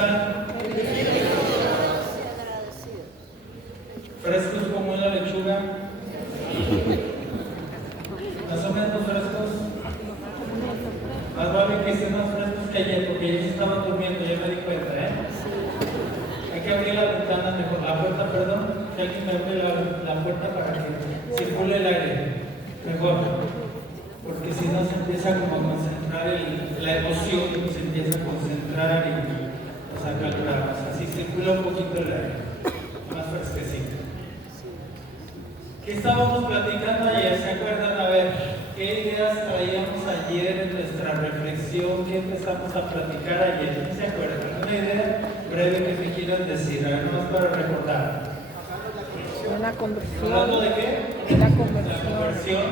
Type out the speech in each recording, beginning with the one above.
están? ¿Frescos como una lechuga? ¿Más o menos frescos? Más vale que estén más frescos que ayer, porque ellos estaban durmiendo, ya me di cuenta, ¿eh? Hay que abrir la ventana mejor, la puerta, perdón, que alguien me abre la puerta para que circule el aire mejor, porque si no se empieza como a concentrar la emoción, se empieza a concentrar y nos acaloramos, así circula un poquito el aire, más fresquecito. ¿Qué estábamos platicando ayer? ¿Se acuerdan? A ver, ¿qué ideas traíamos ayer en nuestra reflexión? ¿Qué empezamos a platicar ayer? ¿No se acuerdan? ¿Una idea breve que me quieran decir? A ver, nomás para recordar. Una conversión. ¿Hablando de qué? La conversión. La conversión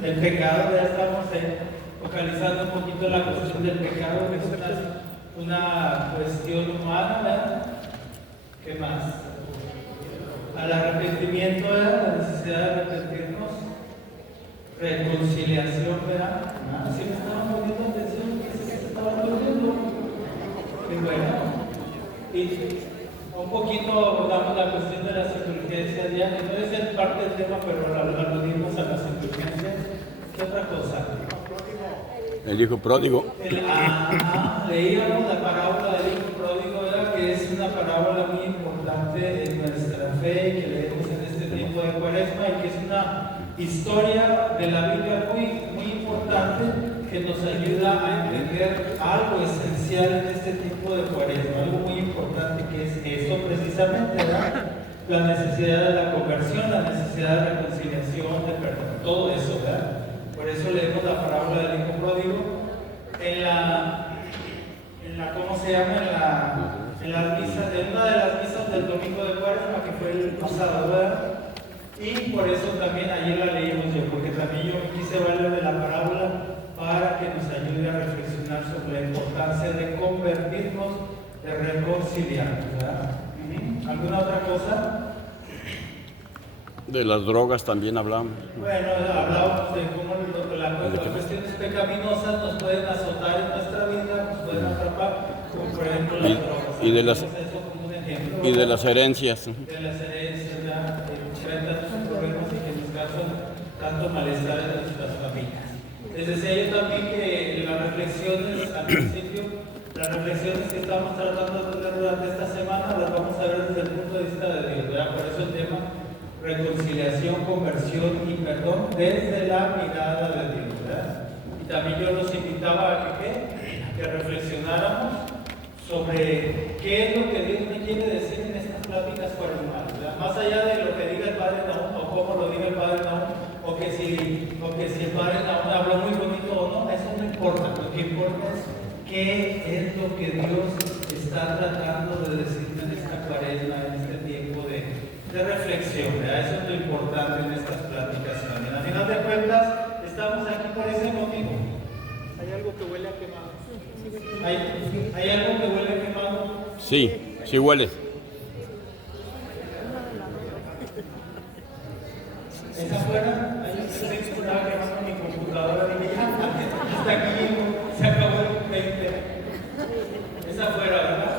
del pecado. Ya estamos focalizando un poquito la cuestión del pecado, que es una cuestión humana, ¿verdad? ¿Qué más? Al arrepentimiento, ¿verdad? La necesidad de arrepentirnos. Reconciliación, ¿verdad? Si me estaban poniendo atención, que se estaban durmiendo. Qué bueno. Y un poquito abordamos la cuestión de las indulgencias ya, que puede ser parte del tema, pero aludimos a las indulgencias. ¿Qué otra cosa? El hijo pródigo. Leíamos la parábola del hijo pródigo, ¿verdad? Que es una parábola muy importante en nuestra fe, que leemos en este tiempo de Cuaresma y que es una historia de la Biblia muy importante que nos ayuda a entender algo esencial en este tipo de Cuaresma, algo muy importante que es esto precisamente, ¿verdad? La necesidad de la conversión, la necesidad de reconciliación, de perdón, todo eso, ¿verdad? Por eso leemos la parábola del hijo pródigo en la ¿cómo se llama? En las misas, en una de las misas del domingo de Cuaresma, que fue el pasado, ¿verdad? Y por eso también ayer la leímos yo, porque también yo me quise valer de la parábola para que nos ayude a reflexionar sobre la importancia de convertirnos, de reconciliarnos, ¿verdad? ¿Alguna otra cosa? De las drogas también hablamos. Bueno, hablábamos de cómo las cuestiones pecaminosas nos pueden azotar en nuestra vida, nos pueden atrapar, como por ejemplo las drogas. Y de las herencias. De las herencias, ¿verdad? Que traen tantos problemas y que nos causan tanto malestar en nuestras familias. Les decía yo también que las reflexiones, al principio, las reflexiones que estamos tratando de tener durante esta semana las vamos a ver desde el punto de vista de Dios, ¿verdad? Por eso el tema reconciliación, conversión y perdón desde la mirada de Dios, ¿verdad? Y también yo los invitaba a que reflexionáramos sobre qué es lo que Dios me quiere decir en estas pláticas cuaresmales, ¿verdad? Más allá de lo que diga el Padre Nahum o cómo lo diga el Padre Nahum, o que si el Padre Nahum habló muy bonito o no, eso no importa. Lo que importa es qué es lo que Dios está tratando de decirme en esta cuaresma, en este tiempo de reflexión, ¿verdad? Eso es lo importante en estas pláticas también. A final de cuentas, estamos aquí por ese motivo. ¿Hay algo que huele a quemado? ¿Hay algo que huele a quemado? Sí, sí huele. ¿Es afuera? Ahí se estaba quemando mi computadora y ya, hasta aquí se acabó el 20. Es afuera, ¿verdad?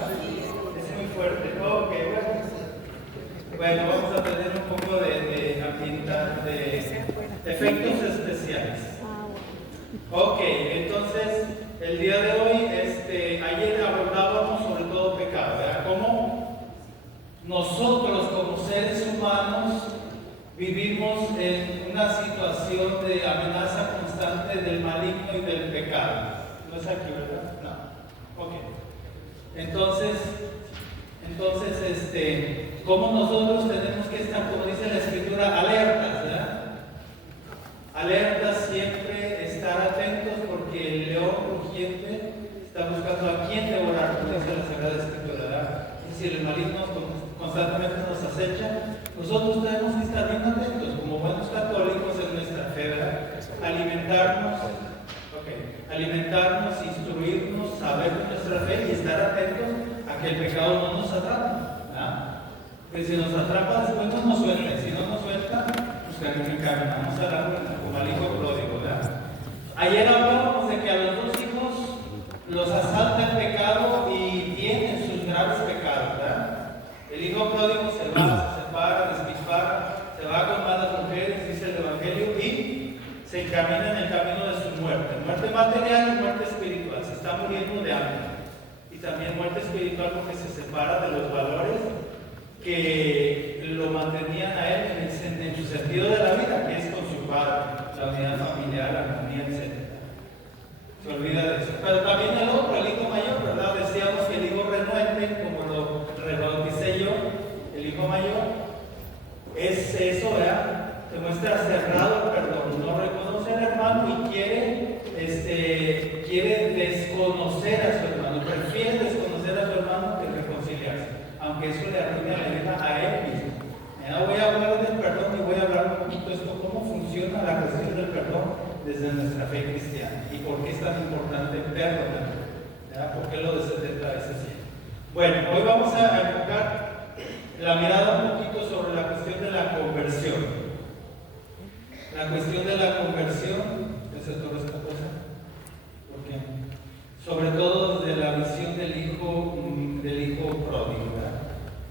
Es muy fuerte. Ok, bueno. Bueno, vamos a tener un poco de efectos especiales. Ok, entonces, el día de hoy, ayer abordábamos sobre todo pecado, ¿verdad? Cómo nosotros como seres humanos vivimos en una situación de amenaza constante del maligno y del pecado. ¿No es aquí, verdad? No. Ok. Entonces, cómo nosotros tenemos que estar, como dice la Escritura, alertas, ¿verdad? Alertas, siempre estar atentos, porque el león rugiente está buscando a quién devorar, como dice la Sagrada Escritura, ¿verdad? Y si el maligno constantemente nos acecha, nosotros tenemos que estar bien atentos, como buenos católicos en nuestra fe, ¿verdad? Alimentarnos, instruirnos, saber de nuestra fe y estar atentos a que el pecado no nos atrape, ¿verdad? Que si nos atrapa, después no nos suelta, y si no nos suelta, pues caminamos a la ruina, como al hijo pródigo, ¿verdad? Ayer hablábamos de que a los dos hijos los asalta el pecado hijo pródigo se va, se separa, despilfarra, se va con malas mujeres, dice el Evangelio, y se encamina en el camino de su muerte. Muerte material y muerte espiritual. Se está muriendo de hambre. Y también muerte espiritual porque se separa de los valores que lo mantenían a él en su sentido de la vida, que es con su padre, la unidad familiar, la armonía, etc. Se olvida de eso. Pero también el otro, el hijo mayor, ¿verdad? Decíamos que el hijo renuente, como lo rebauticé yo, el hijo mayor, es eso, ¿verdad? Se muestra cerrado el perdón, no reconoce al hermano y quiere desconocer a su hermano, prefiere desconocer a su hermano que reconciliarse, aunque eso le arruina la vida a él mismo. Voy a hablar del perdón y voy a hablar un poquito de esto, cómo funciona la cuestión del perdón desde nuestra fe cristiana y por qué es tan importante perdonar, por qué lo de 70 veces 100. Bueno, hoy vamos a enfocar la mirada un poquito sobre la cuestión de la conversión. La cuestión de la conversión, ¿qué es toda esta cosa? ¿Por qué? Sobre todo desde la visión del hijo pródigo, ¿verdad?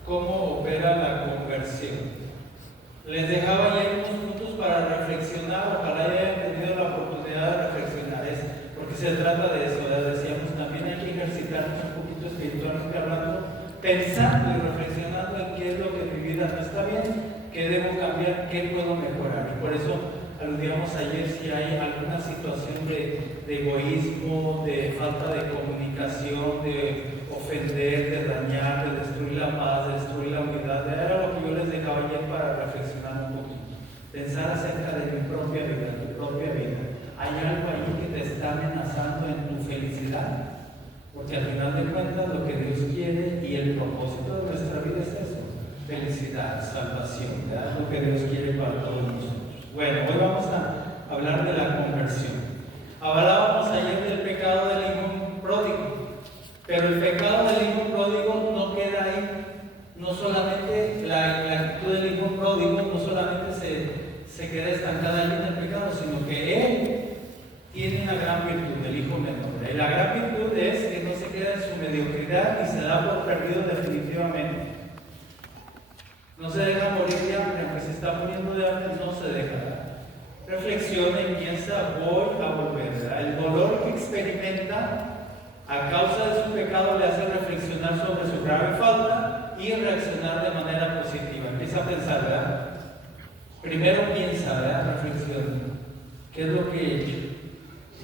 ¿Cómo opera la conversión? Les dejaba ayer unos puntos para reflexionar, ojalá hayan tenido la oportunidad de reflexionar, porque se trata de eso, ¿verdad? Decíamos, también hay que ejercitarnos un poquito espiritualmente hablando, pensando y reflexionando en qué es lo que en mi vida no está bien, qué debo cambiar, qué puedo mejorar. Y por eso aludíamos ayer si hay alguna situación de egoísmo, de falta de comunicación, de ofender, de dañar, de destruir la paz, de destruir la unidad. Era lo que yo les dejaba ayer para reflexionar un poquito. Pensar acerca de mi propia vida, de tu propia vida. ¿Hay algo ahí que te está amenazando en tu felicidad? Porque al final de cuentas lo que Dios quiere y el propósito de nuestra vida es eso: felicidad, salvación, ¿verdad? Lo que Dios quiere para todos nosotros. Bueno, hoy vamos a hablar de la conversión. Hablábamos ayer del pecado del hijo pródigo, pero el pecado del hijo pródigo no queda ahí. No solamente la actitud del hijo pródigo no solamente se queda estancada ahí en el pecado, sino que él tiene una gran virtud, el hijo menor. Y la gran virtud es que no se queda en su mediocridad y se da por perdido definitivamente. No se deja morir de hambre, aunque se está muriendo de hambre, no se deja. Reflexiona y piensa, voy a volver. ¿Verdad? El dolor que experimenta a causa de su pecado le hace reflexionar sobre su grave falta y reaccionar de manera positiva. Empieza a pensar, ¿verdad? Primero piensa, ¿verdad? Reflexiona. ¿Qué es lo que he hecho?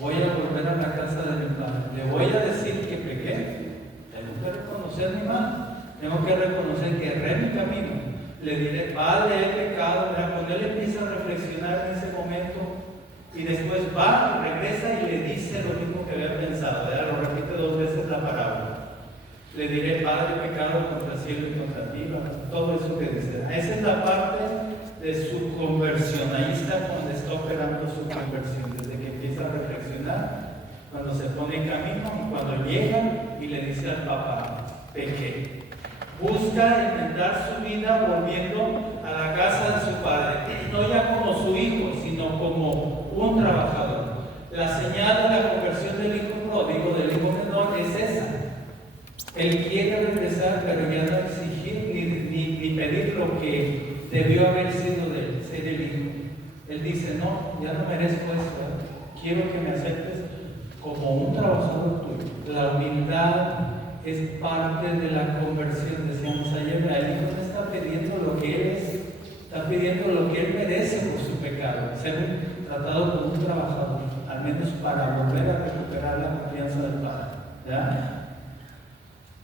Voy a volver a la casa de mi padre. Le voy a decir que pequé. Tengo que reconocer mi mal. Tengo que reconocer que erré mi camino. Le diré, Padre, he pecado. Cuando él empieza a reflexionar en ese momento y después va, regresa y le dice lo mismo que había pensado, ¿verdad? Lo repite 2 veces la parábola. Le diré, Padre, he pecado contra el cielo y contra ti, todo eso que dice. Esa es la parte de su conversión. Ahí está cuando está operando su conversión, desde que empieza a reflexionar, cuando se pone en camino y cuando llega y le dice al papá, pequé. Busca enmendar su vida volviendo a la casa de su padre, no ya como su hijo, sino como un trabajador. La señal de la conversión del hijo pródigo, del hijo menor, es esa. Él quiere regresar, pero ya no exigir ni pedir lo que debió haber sido de él, ser el hijo. Él dice, no, ya no merezco eso, quiero que me aceptes como un trabajador tuyo. La humildad es parte de la conversión, decíamos ayer. El hijo no está pidiendo lo que él es, está pidiendo lo que él merece por su pecado, ser tratado como un trabajador, al menos para volver a recuperar la confianza del Padre. ¿Ya?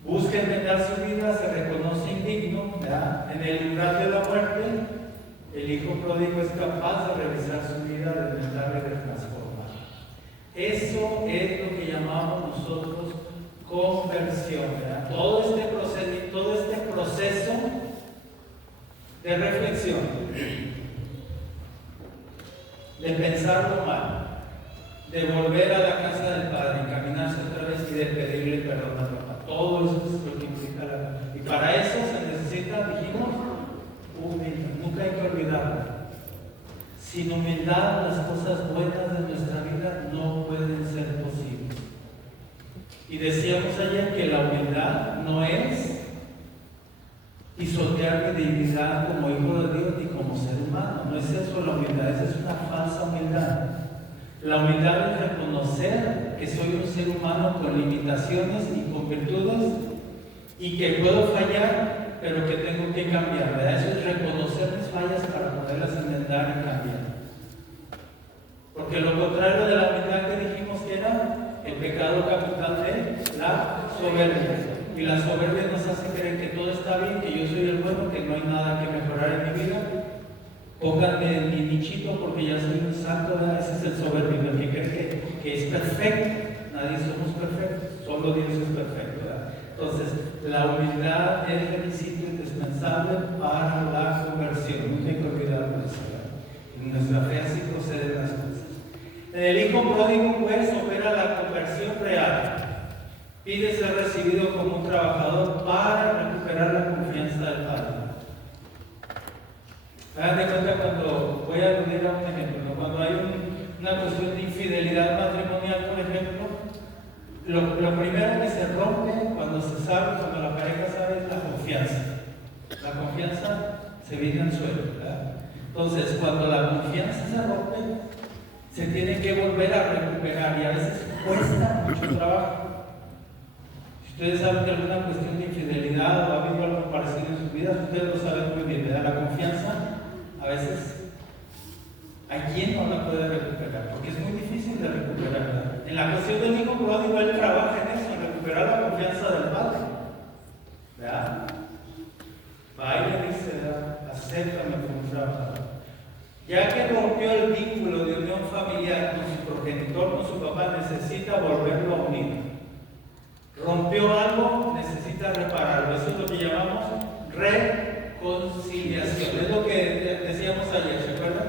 Busca enmendar su vida, se reconoce indigno, ¿verdad? En el umbral de la muerte, el hijo pródigo es capaz de revisar su vida, de enmendarla y de transformar. Eso es lo que llamamos nosotros conversión, ¿verdad? Todo este proceso de reflexión, de pensarlo mal, de volver a la casa del Padre, encaminarse otra vez y de pedirle perdón al Papá. Todo eso es lo que implica y para eso se necesita, dijimos, humildad. Nunca hay que olvidarlo. Sin humildad, las cosas buenas de nuestra vida no pueden ser posibles. Y decíamos ayer que la humildad no es pisotear mi dignidad como hijo de Dios ni como ser humano. No es eso la humildad, esa es una falsa humildad. La humildad es reconocer que soy un ser humano con limitaciones y con virtudes y que puedo fallar, pero que tengo que cambiar, ¿verdad? Eso es reconocer mis fallas para poderlas enmendar y cambiar. Porque lo contrario de la humildad que dijimos que era el pecado capital de la soberbia. Y la soberbia nos hace creer que todo está bien, que yo soy el bueno, que no hay nada que mejorar en mi vida. Pónganme en mi nichito porque ya soy un santo, ¿verdad? Ese es el soberbio, el que cree que es perfecto. Nadie somos perfectos, solo Dios es perfecto, ¿verdad? Entonces, la humildad es requisito indispensable para la conversión. No hay que olvidar eso, ¿verdad? En nuestra fe así proceden las cosas. En el hijo pródigo, pues, opera la conversión real. Pide ser recibido como un trabajador para recuperar la confianza del Padre. Hagan de cuenta cuando voy a aludir a un ejemplo, ¿no? Cuando hay una cuestión de infidelidad matrimonial, por ejemplo, lo primero que se rompe cuando se sabe, cuando la pareja sabe, es la confianza. La confianza se viene al suelo, ¿verdad? Entonces, cuando la confianza se rompe, se tiene que volver a recuperar y a veces cuesta mucho trabajo. Si ustedes saben de alguna cuestión de infidelidad o ha habido algo parecido en sus vidas, ustedes lo saben muy bien, ¿verdad? La confianza a veces hay quien no la puede recuperar, porque es muy difícil de recuperar, ¿verdad? En la cuestión del hijo pródigo, él trabaja en eso, en recuperar la confianza del padre, ¿verdad? Va y le dice, ¿verdad? Acéptame como un trabajador. Ya que rompió el vínculo de unión familiar con su progenitor, con su papá, necesita volverlo a unir. Rompió algo, necesita repararlo. Eso es lo que llamamos reconciliación. Es lo que decíamos ayer, ¿se acuerdan?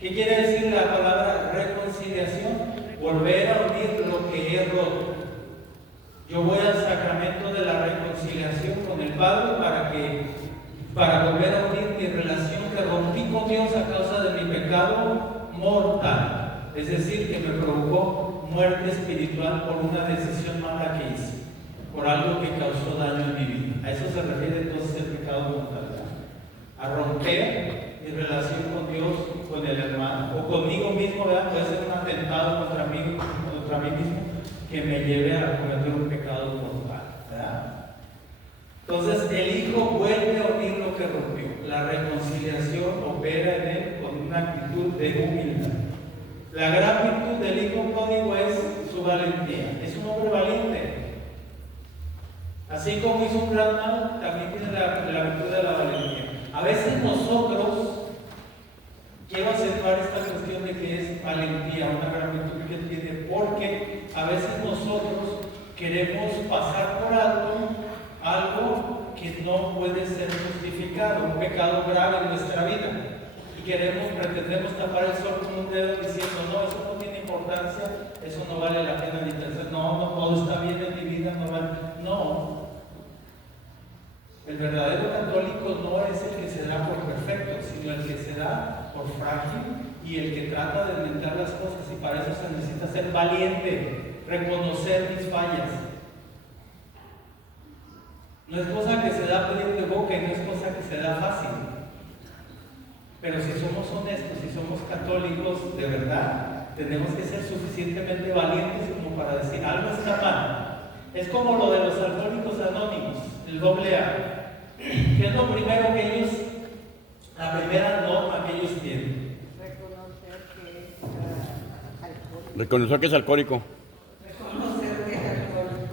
¿Qué quiere decir la palabra reconciliación? Volver a unir lo que he roto. Yo voy al sacramento de la reconciliación con el Padre para volver a unir mi relación que rompí con Dios a causa de mi pecado mortal. Es decir, que me provocó muerte espiritual por una decisión mala que hice, por algo que causó daño en mi vida. A eso se refiere entonces el pecado mortal, ¿verdad? A romper mi relación con Dios, con el hermano, o conmigo mismo, ¿verdad? Puede ser un atentado contra mí mismo que me lleve a cometer un pecado mortal, ¿verdad? Entonces el hijo vuelve a unir lo que rompió. La reconciliación opera en él con una actitud de humildad. La gran virtud del hijo pródigo es su valentía. Es un hombre valiente. Así como hizo un gran mal, también tiene la virtud de la valentía. A veces nosotros, quiero acentuar esta cuestión de que es valentía, una gran virtud que él tiene, porque a veces nosotros queremos pasar por alto algo que no puede ser justificado, un pecado grave en nuestra vida. Y pretendemos tapar el sol con un dedo diciendo, no, eso no tiene importancia, eso no vale la pena ni pensar, no, todo está bien en mi vida, no vale. No. El verdadero católico no es el que se da por perfecto, sino el que se da por frágil y el que trata de inventar las cosas, y para eso se necesita ser valiente, reconocer mis fallas. No es cosa que se da pedir de boca y no es cosa que se da fácil. Pero si somos honestos, si somos católicos de verdad, tenemos que ser suficientemente valientes como para decir algo está mal. Es como lo de los alcohólicos anónimos, el AA. ¿Qué es lo primero que ellos, la primera norma que ellos tienen? Reconocer que es alcohólico.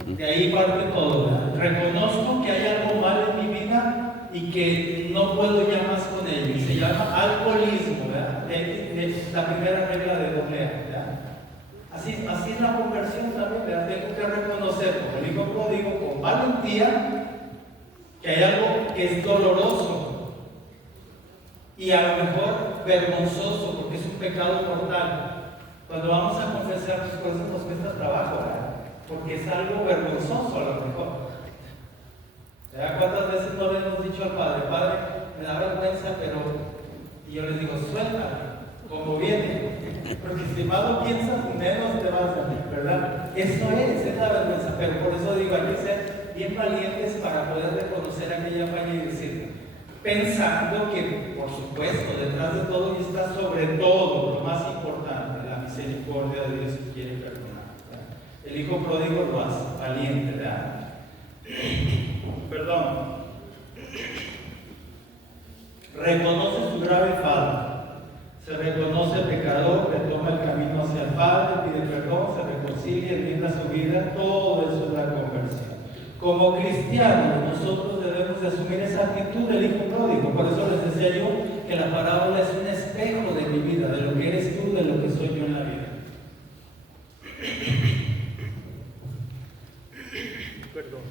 De ahí parte todo, ¿verdad? Reconozco que hay algo mal en mi vida y que no puedo ya más con ello. Se llama alcoholismo, ¿verdad? Es la primera regla de AA, ¿verdad? Así es la conversión también, ¿verdad? Tengo que reconocer, como el hijo pródigo, con valentía, que hay algo que es doloroso y a lo mejor vergonzoso, porque es un pecado mortal. Cuando vamos a confesar las cosas nos cuesta trabajo, ¿verdad? Porque es algo vergonzoso a lo mejor. ¿Verdad? ¿Cuántas veces no le hemos dicho al Padre, Padre, me da vergüenza, pero... Y yo les digo, suelta, como viene. Porque si más lo piensas, menos te vas a salir, ¿verdad? Eso es la vergüenza. Pero por eso digo, hay que ser bien valientes para poder reconocer aquella falla y decir, pensando que, por supuesto, detrás de todo y está sobre todo lo más importante, la misericordia de Dios que quiere perdonar, ¿verdad? El hijo pródigo lo hace, valiente, ¿verdad? Perdón. Reconoce su grave falta, se reconoce pecador, retoma el camino hacia el Padre, pide perdón, se reconcilia, enmienda su vida, todo eso es la conversión. Como cristianos, nosotros debemos de asumir esa actitud del hijo pródigo. Por eso les decía yo que la parábola es un espejo de mi vida, de lo que eres tú, de lo que soy yo en la vida. Perdón.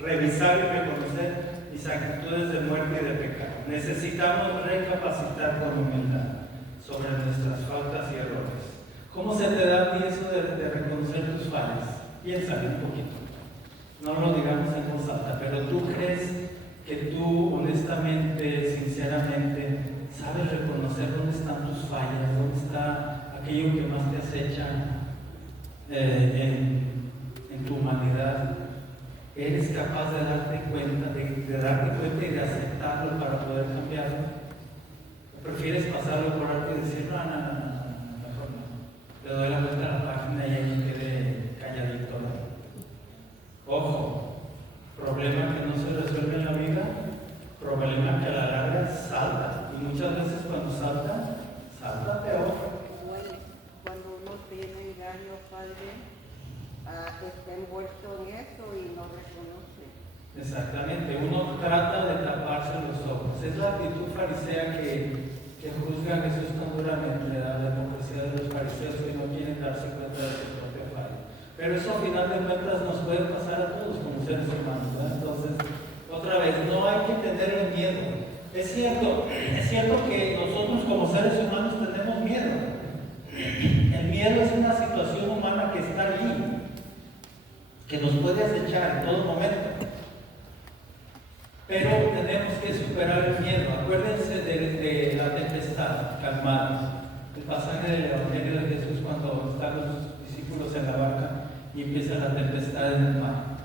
Revisar y reconocer mis actitudes de muerte y de pecado. Necesitamos recapacitar con humildad sobre nuestras faltas y errores. ¿Cómo se te da a ti eso de reconocer tus fallas? Piénsale un poquito. No lo digamos en voz alta, pero tú crees que tú honestamente, sinceramente, sabes reconocer dónde están tus fallas, dónde está aquello que más te acecha en tu humanidad. ¿Eres capaz de darte cuenta, y de aceptarlo para poder cambiarlo? ¿O prefieres pasarlo por alto y decir, no, mejor no? Le doy la vuelta a la página y ahí me quedé calladito, ¿no? Ojo, problema que no se resuelve en la vida, problema que a la larga salta. Y muchas veces cuando salta peor. Duele. Cuando uno tiene engaño, Padre, está envuelto en eso y no reconoce. Exactamente, uno trata de taparse los ojos. Es la actitud farisea que juzga a Jesús tan duramente, la hipocresía de los fariseos que no quieren darse cuenta de su propia falla. Pero eso a final de cuentas nos puede pasar a todos como seres humanos, ¿verdad? Entonces, otra vez, no hay que tenerle miedo. Es cierto que nosotros como seres humanos tenemos miedo. El miedo es una situación humana que está allí, que nos puede acechar en todo momento. Pero tenemos que superar el miedo. Acuérdense de la tempestad calmada. El pasaje del Evangelio de Jesús cuando están los discípulos en la barca y empieza la tempestad en el mar,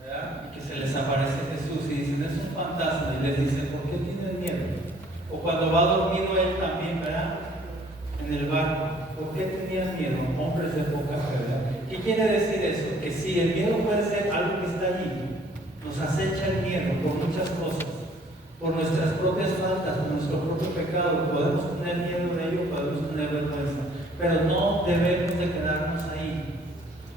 ¿verdad? Y que se les aparece Jesús y dicen, es un fantasma, y les dice, ¿por qué tienen miedo? O cuando va dormido él también, ¿verdad? En el barco, ¿por qué tenían miedo? Hombres de poca fe, ¿verdad? ¿Qué quiere decir eso? Que sí, el miedo puede ser algo que está allí. Nos acecha el miedo por muchas cosas, por nuestras propias faltas, por nuestro propio pecado. Podemos tener miedo de ello, podemos tener vergüenza, pero no debemos de quedarnos ahí.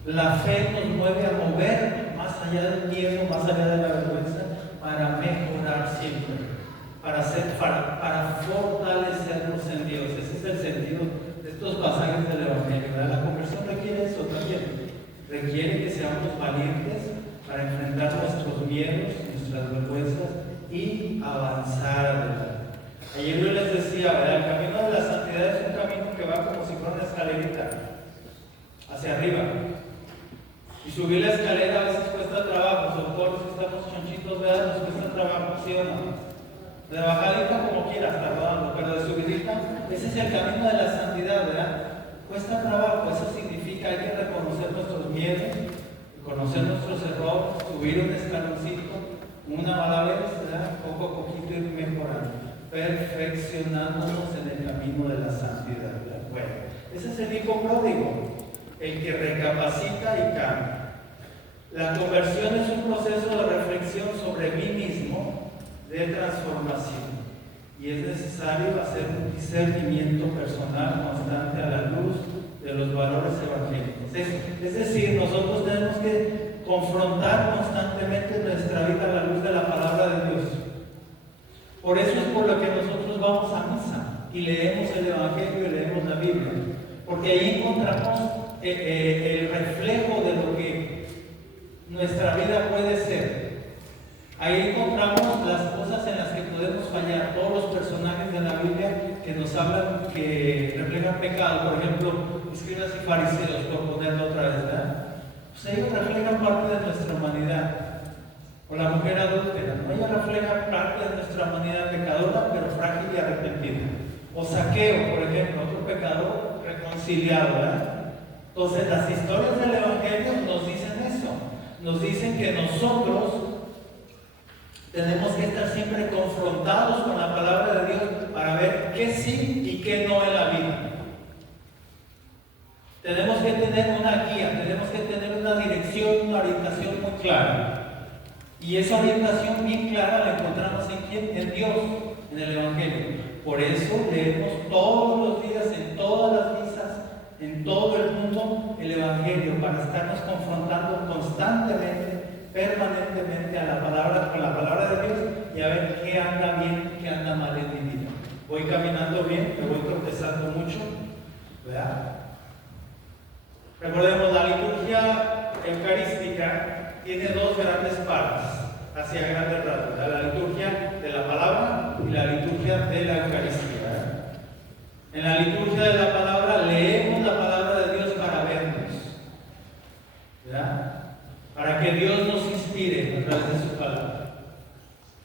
La fe nos mueve a mover más allá del miedo, más allá de la vergüenza, para mejorar siempre, para fortalecernos en Dios. Ese es el sentido de estos pasajes del Evangelio, ¿verdad? La conversión requiere eso también. Requiere que seamos valientes para enfrentar nuestros miedos, nuestras vergüenzas y avanzar adelante. Ayer yo les decía, ¿verdad? El camino de la santidad es un camino que va como si fuera una escalerita hacia arriba. Y subir la escalera a veces cuesta trabajo, sobre todo los que estamos chonchitos, ¿verdad? Nos cuesta trabajo, ¿sí o no? De bajadita como quiera, está rodando, pero de subidita, ese es el camino de la santidad, ¿verdad? Cuesta trabajo, eso significa hay que reconocer nuestros miedos, conocer nuestros errores, subir un escaloncito, una mala vez, ¿verdad? Poco a poquito ir mejorando, perfeccionándonos en el camino de la santidad, ¿verdad? Bueno, ese es el hijo pródigo, el que recapacita y cambia. La conversión es un proceso de reflexión sobre mí mismo, de transformación, y es necesario hacer un discernimiento personal constante a la luz de los valores evangélicos. Es decir, nosotros tenemos que confrontar constantemente nuestra vida a la luz de la palabra de Dios. Por eso es por lo que nosotros vamos a misa y leemos el Evangelio y leemos la Biblia, porque ahí encontramos el reflejo de lo que nuestra vida puede ser. Ahí encontramos las cosas en las que podemos fallar. Todos los personajes de la Biblia que nos hablan, que reflejan pecado, por ejemplo, escribas y fariseos, por ponerlo otra vez, ¿verdad? Pues ellos reflejan parte de nuestra humanidad. O la mujer adúltera, ¿no? Ella refleja parte de nuestra humanidad pecadora, pero frágil y arrepentida. O Zaqueo, por ejemplo, otro pecador reconciliado, ¿verdad? Entonces, las historias del Evangelio nos dicen eso. nos dicen que nosotros tenemos que estar siempre confrontados con la palabra de Dios para ver qué sí y qué no en la vida. Tenemos que tener una guía, tenemos que tener una dirección, una orientación muy clara. Y esa orientación bien clara la encontramos en ¿quién? En Dios, en el Evangelio. Por eso leemos todos los días, en todas las misas, en todo el mundo, el Evangelio, para estarnos confrontando constantemente, permanentemente a la palabra, con la palabra de Dios, y a ver qué anda bien, qué anda mal en mi vida. Voy caminando bien, me voy tropezando mucho, ¿verdad? Recordemos, la liturgia eucarística tiene dos grandes partes, hacia grandes rasgos: la liturgia de la palabra y la liturgia de la Eucaristía, ¿verdad? En la liturgia de la palabra leemos la palabra de Dios para vernos, ¿verdad? Para que Dios nos inspire a través de su palabra.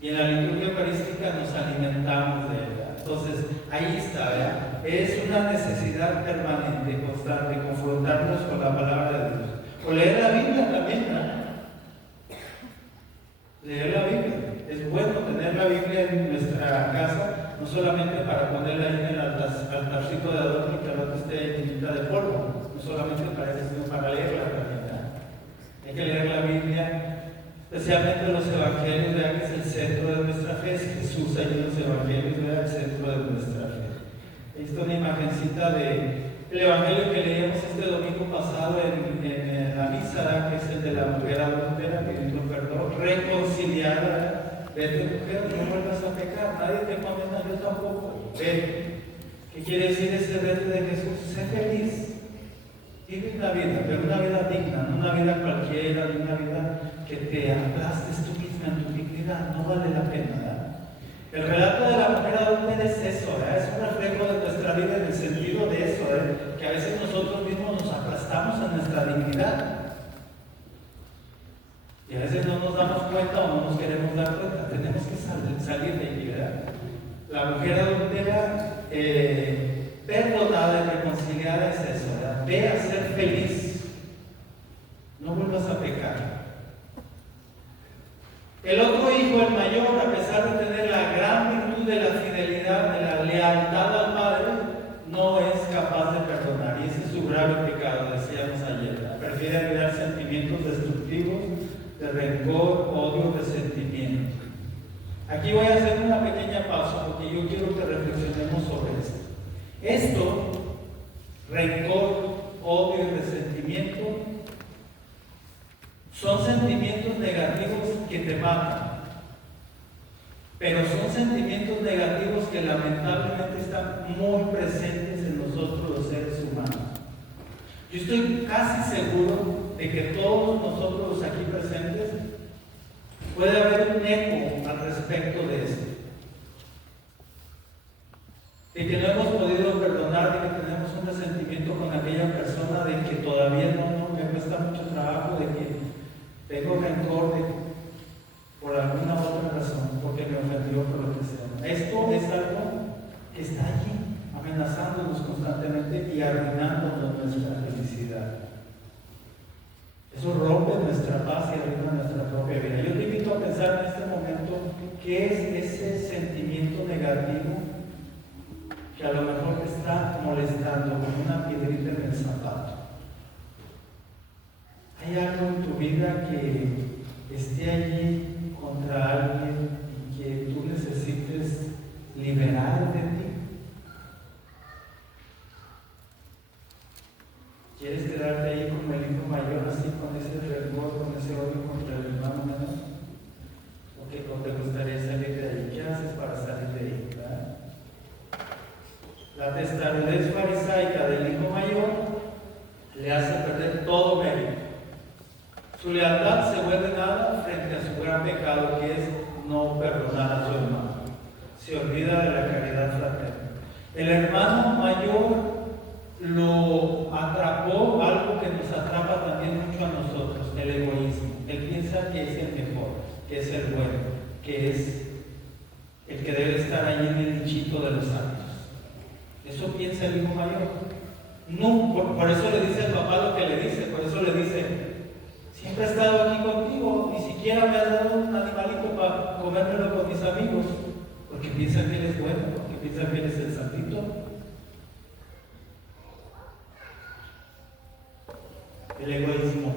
Y en la liturgia eucarística nos alimentamos de ella. Entonces, ahí está, ¿verdad? Es una necesidad permanente, constante, confrontarnos con la palabra de Dios. O leer la Biblia también, ¿verdad? Leer la Biblia. Es bueno tener la Biblia en nuestra casa, no solamente para ponerla ahí en el altarcito de adorno y que no esté llenita de polvo, no solamente para eso, sino para leerla también, ¿verdad? Hay que leer la Biblia, especialmente los evangelios, ¿verdad? Que es el centro de nuestra fe. Es Jesús ahí en los evangelios, ¿verdad? El centro de nuestra fe. Ahí está una imagencita del evangelio que leíamos este domingo pasado en la misa, ¿verdad? Que es el de la mujer adúltera pidiendo perdón, reconciliada, ¿verdad? Vete, mujer, no vuelvas a pecar, nadie te condena, yo tampoco. Vete. ¿Qué quiere decir ese vete de Jesús? Sé feliz. Vive una vida, pero una vida digna, no una vida cualquiera, no una vida que te aplastes tú misma en tu dignidad, no vale la pena, ¿verdad? El relato de la mujer adúltera es eso, ¿verdad? Es un reflejo de nuestra vida en el sentido de eso, ¿verdad? Que a veces nosotros mismos nos aplastamos en nuestra dignidad. Y a veces no nos damos cuenta o no nos queremos dar cuenta, tenemos que salir de allí, ¿verdad? La mujer adúltera, perdonada y reconciliada, es eso, ¿verdad? Ve a ser feliz, no vuelvas a pecar. El otro hijo, el mayor, a pesar de tener la gran virtud de la fidelidad, de la lealtad al padre, no es capaz de perdonar, y ese es su grave pecado, decíamos ayer, ¿verdad? Prefiere avivar sentimientos destructivos de rencor, odio, resentimiento. Aquí voy a hacer una pequeña pausa porque yo quiero que reflexionemos sobre esto. Esto, rencor, odio y resentimiento, son sentimientos negativos que te matan, pero son sentimientos negativos que lamentablemente están muy presentes en nosotros los seres humanos. Yo estoy casi seguro de que todos nosotros los aquí presentes puede haber un eco al respecto de esto. De que no hemos podido perdonar, de que tenemos un resentimiento con aquella persona, de que todavía no me cuesta mucho trabajo, de que tengo rencor por alguna otra razón, porque me ofendió por lo que sea. Esto es algo que está allí, amenazándonos constantemente y arruinando nuestra felicidad. Eso rompe nuestra paz y arruina nuestra propia vida. Yo te invito a pensar en este momento qué es ese sentimiento negativo que a lo mejor te está molestando como una piedrita en el zapato. ¿Hay algo en tu vida que esté allí contra alguien y que tú necesites liberar de ti? ¿Quieres quedarte ahí como el hijo mayor, así con ese rencor, con ese odio contra el hermano menor? ¿O te gustaría salir de ahí? ¿Qué haces para salir de ahí? ¿Verdad? La testarudez farisaica del hijo mayor le hace perder todo mérito. Su lealtad se vuelve nada frente a su gran pecado, que es no perdonar a su hermano. Se olvida de la caridad fraterna. El hermano mayor lo atrapó algo que nos atrapa también mucho a nosotros, el egoísmo. Él piensa que es el mejor, que es el bueno, que es el que debe estar ahí en el nichito de los santos. Eso piensa el hijo mayor. No, por eso le dice al papá lo que le dice, por eso le dice: siempre ha estado aquí conmigo siquiera me has dado un animalito para comérmelo con mis amigos, porque piensan que él es bueno, porque piensan que él es el santito. El egoísmo.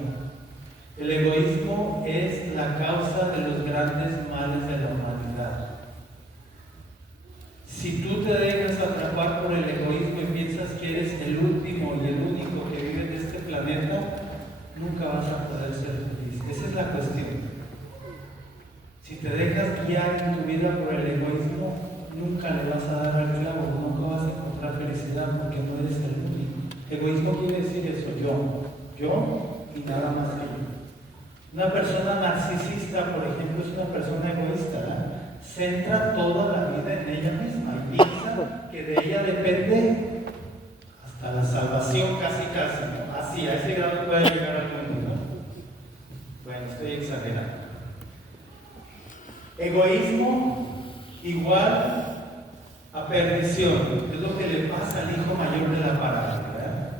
El egoísmo es la causa de los grandes males de la humanidad. Si tú te dejas atrapar por el egoísmo y piensas que eres el último y el único que vive en este planeta, nunca vas a poder ser feliz. Esa es la cuestión. Si te dejas guiar en tu vida por el egoísmo, nunca le vas a dar al clavo, nunca vas a encontrar felicidad porque no eres el único. Egoísmo quiere decir eso, yo y nada más que yo. Una persona narcisista, por ejemplo, es una persona egoísta, ¿verdad? Centra toda la vida en ella misma y piensa que de ella depende hasta la salvación, casi, ¿no? Así, a ese grado puede llegar al mundo, ¿no? Bueno, estoy exagerando. Egoísmo igual a perdición, es lo que le pasa al hijo mayor de la parábola, ¿verdad?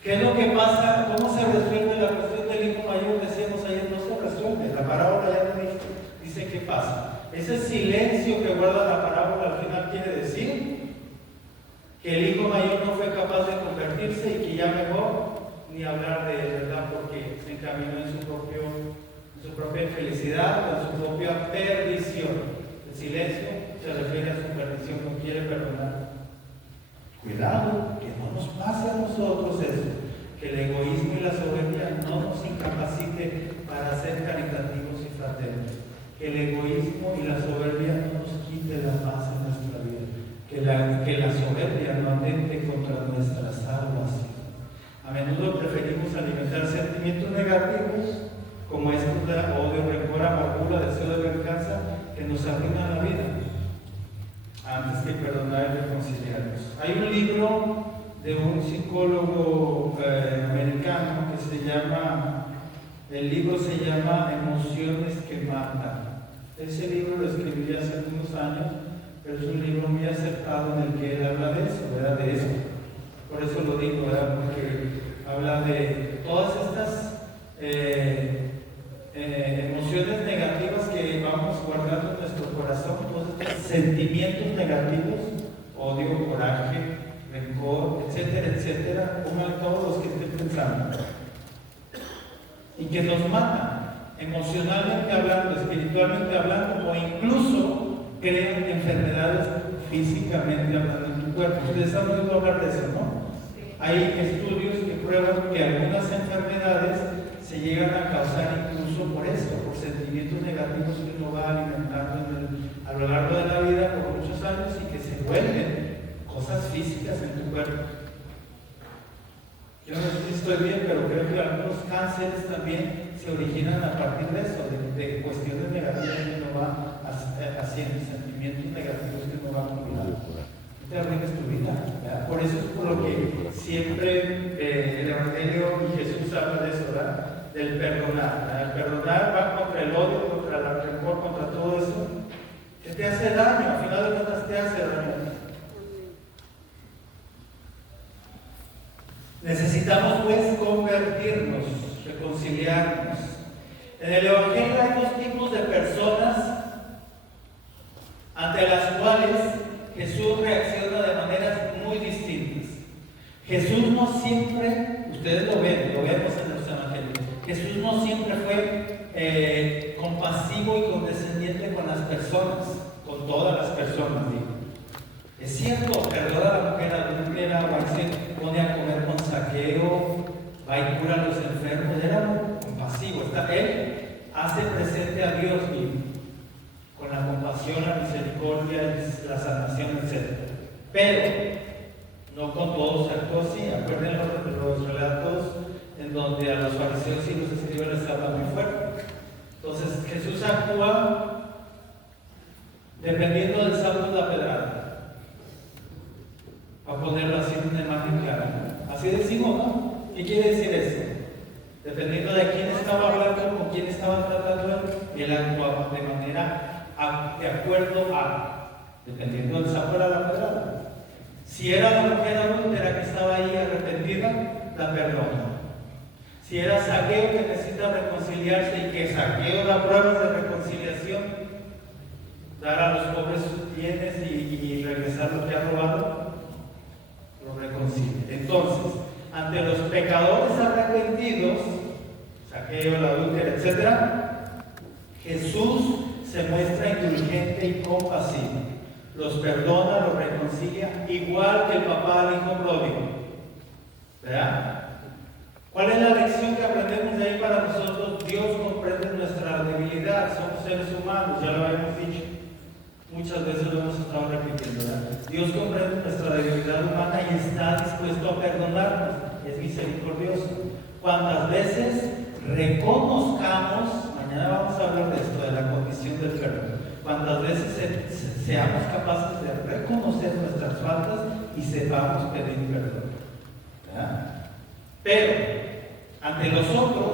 ¿Qué es lo que pasa? ¿Cómo se resuelve la cuestión del hijo mayor? Decíamos ayer, no se resuelve, la parábola ya no dice qué pasa. Ese silencio que guarda la parábola al final quiere decir que el hijo mayor no fue capaz de convertirse y que ya mejor ni hablar de él, ¿verdad? Porque se encaminó en su propia infelicidad o en su propia perdición. El silencio se refiere a su perdición, no quiere perdonar. Cuidado, que no nos pase a nosotros eso, que el egoísmo y la soberbia no nos incapacite para ser caritativos y fraternos. Que el egoísmo y la soberbia no nos quite la paz en nuestra vida, que la soberbia no atente contra nuestra salvación. A menudo preferimos alimentar sentimientos negativos como estos de odio, rencor, amargura, deseo de venganza que nos arruinan la vida antes que perdonar y reconciliarnos. Hay un libro de un psicólogo americano que se llama, el libro se llama Emociones que Matan. Ese libro lo escribí hace algunos años, pero es un libro muy acertado en el que él habla de eso, ¿verdad? De eso. Por eso lo digo, ¿verdad? Porque habla de todas estas emociones negativas que vamos guardando en nuestro corazón, todos estos sentimientos negativos, odio, coraje, rencor, etcétera, etcétera, pongan todos los que estén pensando. Y que nos matan. Emocionalmente hablando, espiritualmente hablando, o incluso crean enfermedades físicamente hablando en tu cuerpo. Ustedes han oído hablar de eso, ¿no? Hay estudios que prueban que algunas enfermedades se llegan a causar incluso por eso, por sentimientos negativos que uno va alimentando a lo largo de la vida por muchos años y que se vuelven cosas físicas en tu cuerpo. Yo no sé si estoy bien, pero creo que algunos cánceres también se originan a partir de eso, de cuestiones negativas que uno va haciendo, sentimientos negativos que uno va acumulando. No te arruines tu vida, ¿verdad? Por eso es por lo que siempre el Evangelio y Jesús habla de eso, ¿verdad? Del perdonar, ¿verdad? El perdonar va contra el odio, contra el rencor, contra todo eso que te hace daño, al final de cuentas te hace daño. Necesitamos pues convertirnos, reconciliarnos. En el Evangelio hay dos tipos de personas ante las cuales Jesús reacciona de maneras muy distintas. Jesús no siempre, ustedes lo vemos en los evangelios, Jesús no siempre fue compasivo y condescendiente con las personas, con todas las personas, digo. Es cierto, perdona a la mujer adúltera, va y se pone a comer con Saqueo, va y cura a los enfermos, era compasivo. Él hace presente a Dios y con la compasión, la misericordia, la sanación, etc. Pero no con todos actuó así. Acuérdense los relatos en donde a los fariseos y los escribas les habla muy fuerte. Entonces Jesús actúa dependiendo del salto de la pedrada. Para ponerlo así en una imagen clara. Así decimos, ¿no? ¿Qué quiere decir eso? Dependiendo de quién estaba hablando, con quién estaba tratando, él actuaba de manera de acuerdo a, dependiendo del sabor a la pedrada. Si era la mujer adúltera que estaba ahí arrepentida, la perdona. Si era Saqueo que necesita reconciliarse y que Zaqueo da pruebas de reconciliación, dar a los pobres sus bienes y regresar lo que ha robado, lo reconcilia. Entonces, ante los pecadores arrepentidos, Zaqueo, la adúltera, etc., Jesús se muestra indulgente y compasivo. Los perdona, los reconcilia, igual que el papá al hijo pródigo. ¿Verdad? ¿Cuál es la lección que aprendemos de ahí para nosotros? Dios comprende nuestra debilidad, somos seres humanos, ya lo habíamos dicho. Muchas veces lo hemos estado repitiendo, ¿verdad? Dios comprende nuestra debilidad humana y está dispuesto a perdonarnos, es misericordioso. Cuantas veces reconozcamos, mañana vamos a hablar de esto, de la condición del perdón, cuantas veces seamos capaces de reconocer nuestras faltas y sepamos pedir perdón, ¿verdad? Pero, ante los otros,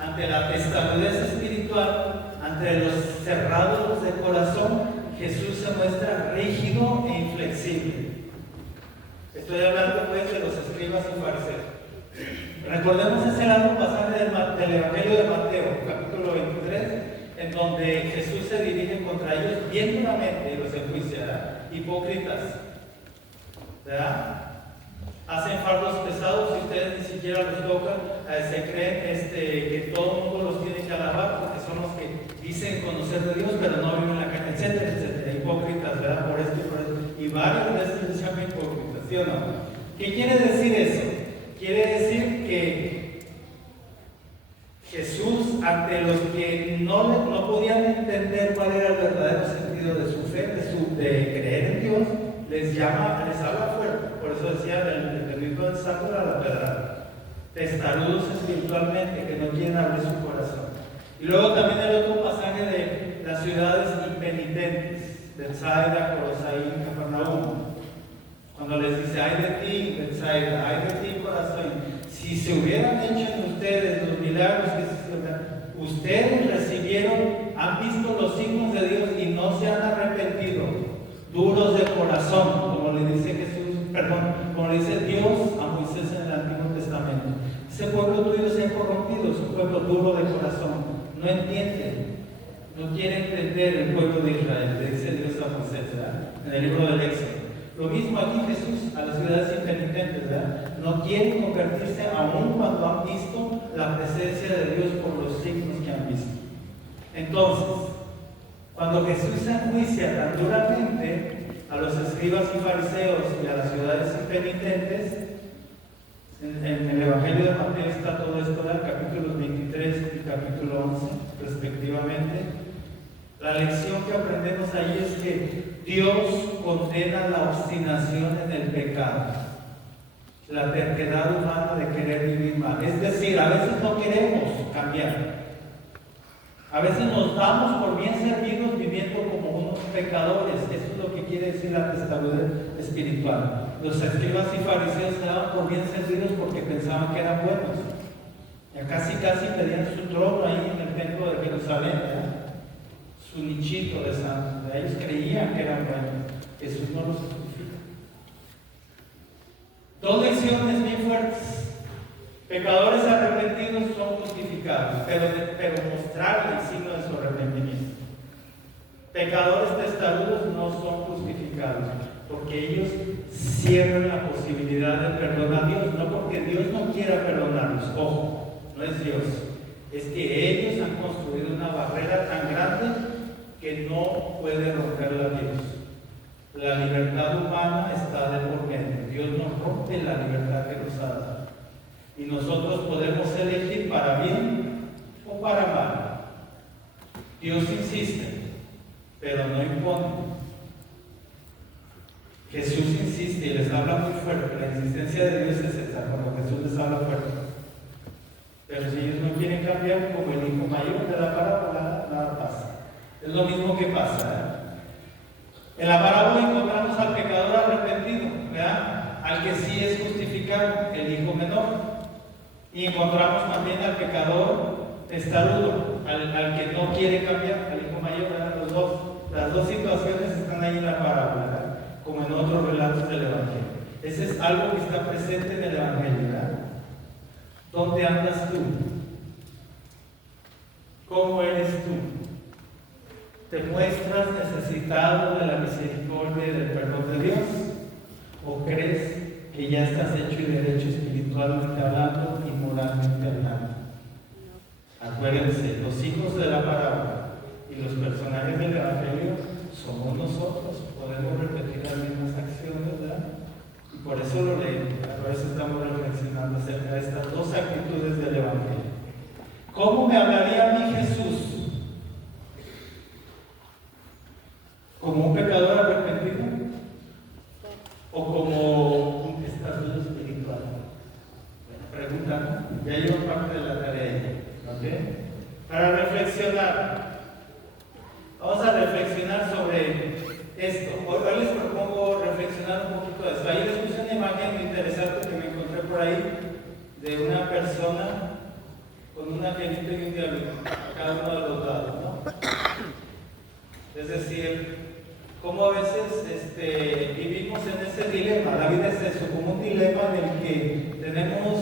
ante la testarudez espiritual, ante los cerrados de corazón, Jesús se muestra rígido e inflexible. Estoy hablando pues de los escribas y fariseos. Recordemos ese largo pasaje del Evangelio de Mateo, capítulo 23, en donde Jesús se dirige contra ellos bien duramente y los enjuicia, ¿verdad? Hipócritas, ¿verdad? Hacen fardos pesados y ustedes ni siquiera los tocan, se creen que todo el mundo los tiene que alabar porque son los que dicen conocer de Dios pero no viven en la carne, etcétera, etcétera. Hipócritas, ¿verdad? Por esto y por esto. Y varias veces les llaman hipócritas, ¿sí o no? ¿Qué quiere decir eso? Quiere decir que Jesús, ante los que no podían entender cuál era el verdadero sentido de su fe, de creer en Dios, les habla fuerte. Por eso decía del libro del Santo a la pedrada. Testarudos espiritualmente, que no quieren abrir su corazón. Y luego también el otro pasaje de las ciudades impenitentes, Betsaida, Corosaín, Cafarnaúm, cuando les dice, ay de ti, Betsaida, ay de ti, Corazón, si se hubieran hecho en ustedes los milagros que se hicieron, ustedes han visto los signos de Dios y no se han arrepentido, duros de corazón, como le dice como le dice Dios a Moisés en el Antiguo Testamento. Ese pueblo tuyo se ha corrompido, es un pueblo duro de corazón, no entiende, no quiere entender el pueblo de Israel, le dice Dios a Moisés, ¿verdad? En el libro del Éxodo. Lo mismo aquí Jesús a las ciudades impenitentes, ¿verdad? No quieren convertirse aún cuando han visto la presencia de Dios por los signos que han visto. Entonces, cuando Jesús se enjuicia tan duramente a los escribas y fariseos y a las ciudades impenitentes, en el Evangelio de Mateo está todo esto, ¿verdad? Capítulos 23 y capítulo 11 respectivamente. La lección que aprendemos ahí es que Dios condena la obstinación en el pecado, la terquedad humana de querer vivir mal. Es decir, a veces no queremos cambiar. A veces nos damos por bien servidos viviendo como unos pecadores. Eso es lo que quiere decir la testarudez espiritual. Los escribas y fariseos se daban por bien servidos porque pensaban que eran buenos. Ya casi pedían su trono ahí en el templo de Jerusalén, ¿verdad? Su nichito de santos. Ellos creían que eran buenos. Jesús no los justifica. Dos lecciones bien fuertes. Pecadores arrepentidos son justificados, pero mostrarle el signo de su arrepentimiento. Pecadores testarudos no son justificados, porque ellos cierran la posibilidad de perdón a Dios, no porque Dios no quiera perdonarlos, ojo, no es Dios, es que ellos han construido una barrera tan grande que no puede romperla Dios. La libertad humana está de por medio, Dios no rompe la libertad que nos ha dado. Y nosotros podemos elegir para bien o para mal. Dios insiste, pero no impone. Jesús insiste y les habla muy fuerte. La insistencia de Dios es esa, cuando Jesús les habla fuerte. Pero si ellos no quieren cambiar, como el hijo mayor de la parábola, nada pasa. Es lo mismo que pasa, ¿verdad? En la parábola encontramos al pecador arrepentido, ¿verdad? Al que sí es justificado, el hijo menor. Y encontramos también al pecador testarudo, al que no quiere cambiar, al hijo mayor, ¿verdad? Las dos situaciones están ahí en la parábola, ¿verdad? Como en otros relatos del Evangelio. Ese es algo que está presente en el Evangelio, ¿verdad? ¿Dónde andas tú? ¿Cómo eres tú? ¿Te muestras necesitado de la misericordia y del perdón de Dios? ¿O crees que ya estás hecho y derecho espiritualmente hablando y moralmente hablando? Acuérdense, los hijos de la parábola y los personajes del Evangelio somos nosotros. Podemos repetir las mismas acciones, ¿verdad? Y por eso lo leemos, por eso estamos reflexionando acerca de estas dos actitudes del Evangelio. ¿Cómo me hablaría a mí Jesús? ¿Como un pecador arrepentido? ¿O como un testarudo espiritual? Buena pregunta, ¿no? Ya llevo parte de la tarea. ¿Okay? Para reflexionar, vamos a reflexionar sobre esto. Hoy les propongo reflexionar un poquito de esto. Ayer les puse una imagen muy interesante que me encontré por ahí de una persona con un angelito y un diablito a cada uno de los lados, ¿no? Es decir, cómo a veces vivimos en ese dilema. La vida es eso, como un dilema en el que tenemos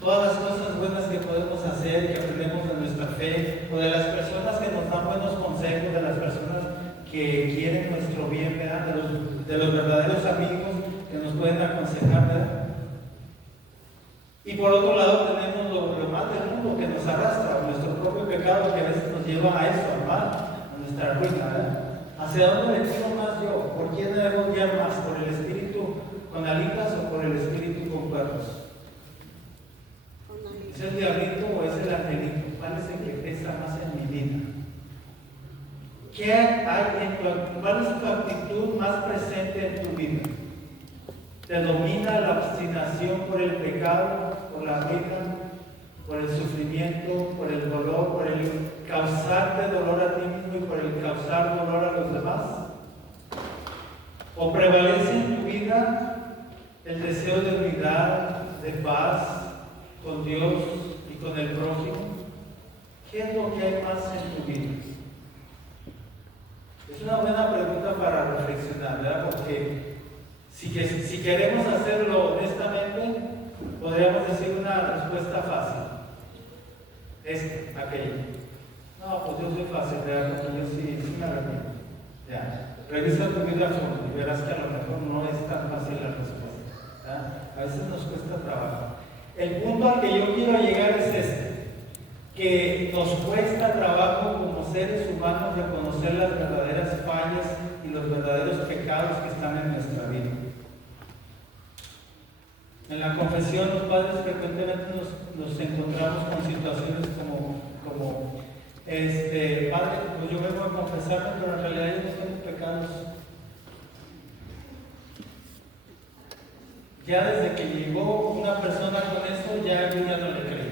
todas las cosas buenas que podemos hacer, que aprendemos de nuestra fe, o de las personas que nos dan buenos consejos, de las personas que quieren nuestro bien, ¿verdad? De los verdaderos amigos que nos pueden aconsejar, ¿verdad? Y por otro lado tenemos lo mal del mundo que nos arrastra, nuestro propio pecado que a veces nos lleva a eso, al mal, a nuestra ruina, ¿verdad? ¿Hacia dónde me tiro más yo? ¿Por quién debo guiar más? ¿Por el espíritu con alitas o por el espíritu con cuernos? ¿Es el diablito o es el angelito? ¿Cuál es el que pesa más en mi vida? ¿Qué hay en cuál es tu actitud más presente en tu vida? ¿Te domina la obstinación por el pecado, por la ruina, por el sufrimiento, por el dolor, por el causarte dolor a ti mismo y por el causar dolor a los demás? ¿O prevalece en tu vida el deseo de unidad, de paz con Dios y con el prójimo? ¿Qué es lo que hay más en tu vida? Es una buena pregunta para reflexionar, ¿verdad? Porque si queremos hacerlo honestamente, podríamos decir una respuesta fácil. Aquello. No, pues yo soy fácil, ¿verdad? Porque yo sí me arrepiento. Ya. Revisa tu vida a fondo y verás que a lo mejor no es tan fácil la respuesta, ¿verdad? A veces nos cuesta trabajo. El punto al que yo quiero llegar es que nos cuesta trabajo como seres humanos reconocer las verdaderas fallas y los verdaderos pecados que están en nuestra vida. En la confesión los padres frecuentemente nos encontramos con situaciones como padre, pues yo vengo a confesarme, pero en realidad yo no tengo pecados. Ya desde que llegó una persona con eso, ya yo ya no le creo.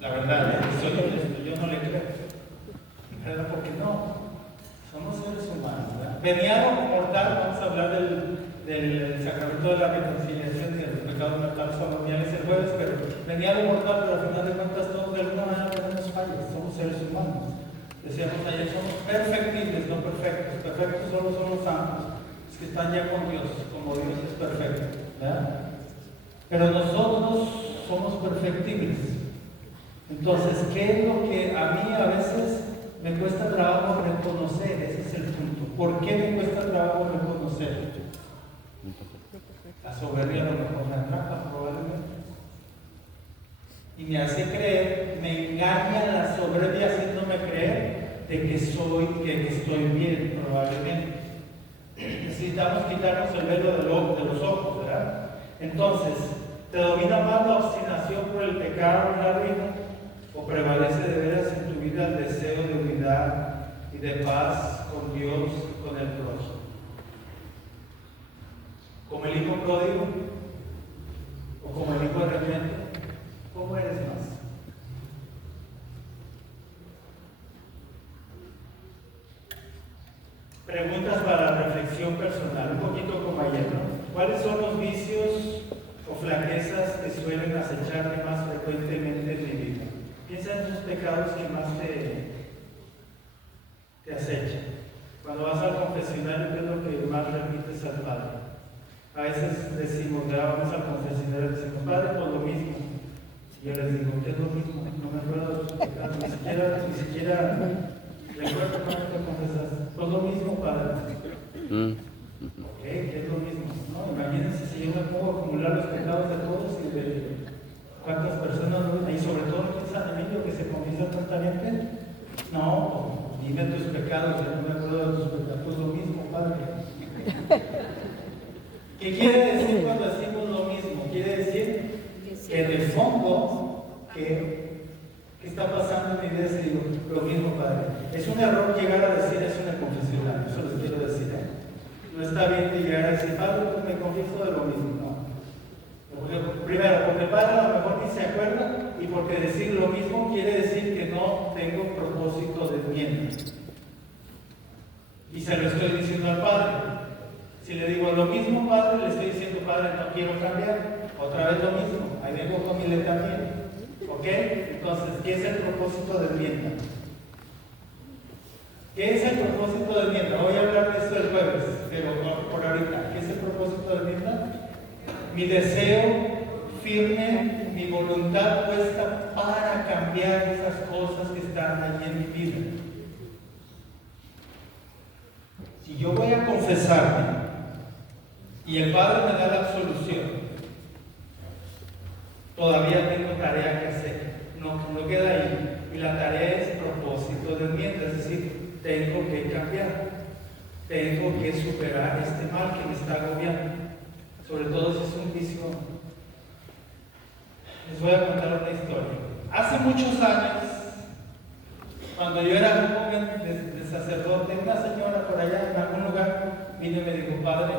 La verdad, soy honesto, yo no le creo. ¿Verdad? Porque no, somos seres humanos, ¿verdad? Venía mortal, vamos a hablar del sacramento de la reconciliación y de los pecados mortales ceremoniales el jueves, pero venía mortal, pero al final de cuentas todos de alguna manera tenemos fallas, somos seres humanos. Decíamos ayer, somos perfectibles, no perfectos. Perfectos solo son los santos, los que están ya con Dios, como Dios es perfecto, ¿verdad? Pero nosotros somos perfectibles. Entonces, ¿qué es lo que a mí a veces me cuesta trabajo reconocer? Ese es el punto. ¿Por qué me cuesta trabajo reconocer? La soberbia a lo mejor me atrapa, probablemente. Y me hace creer, me engaña la soberbia haciéndome creer de que estoy bien, probablemente. Necesitamos quitarnos el velo de los ojos, ¿verdad? Entonces, ¿te domina más la obstinación por el pecado y la ruina? ¿O prevalece de veras en tu vida el deseo de unidad y de paz con Dios y con el prójimo? ¿Como el hijo pródigo? ¿O como el hijo arrepentido? ¿Cómo eres más? Preguntas para reflexión personal, un poquito como ayer, ¿no? ¿Cuáles son los vicios o flaquezas que suelen acecharme más frecuentemente en mi vida? Piensa en esos pecados que más te acechan. Cuando vas al confesionario, ¿qué es lo que más repites al Padre? A veces decimos, ya vamos al confesionario y decimos, Padre, por lo mismo. Y yo les digo, ¿qué es lo mismo? No me acuerdo de tus pecados, ni siquiera recuerdo cuando te confesaste. Pues lo mismo, Padre. Ok, ¿qué es lo mismo? No, imagínense si yo me pongo a acumular los pecados de todos y de cuántas personas, y sobre todo aquí en San Emilio, que se confiesa tanta gente. No, dime tus pecados, yo no me acuerdo de tus pecados, pues lo mismo, Padre. ¿Qué quiere decir cuando decimos lo mismo? Quiere decir que en el fondo, ¿qué está pasando en mi vida si digo lo mismo, Padre? Es un error llegar a decir eso en el confesionario, eso les quiero decir. No está bien de llegar a decir, Padre, pues me confieso de lo mismo. No. Primero, porque el Padre a lo mejor ni se acuerda, y porque decir lo mismo quiere decir que no tengo propósito de enmienda. Y se lo estoy diciendo al Padre. Si le digo lo mismo, Padre, le estoy diciendo, Padre, no quiero cambiar. Otra vez lo mismo. Ahí vengo con mi letanía. ¿Ok? Entonces, ¿qué es el propósito de enmienda? ¿Qué es el propósito de enmienda? Voy a hablar de esto el jueves, pero no por ahorita. ¿Qué es el propósito de enmienda? Mi deseo firme, mi voluntad puesta para cambiar esas cosas que están allí en mi vida. Si yo voy a confesarme y el Padre me da la absolución, todavía tengo tarea que hacer. No queda ahí. Y la tarea es propósito de enmienda, es decir, tengo que cambiar. Tengo que superar este mal que me está agobiando. Sobre todo si es un vicio. Les voy a contar una historia. Hace muchos años, cuando yo era joven de sacerdote, una señora por allá en algún lugar vino y me dijo, Padre,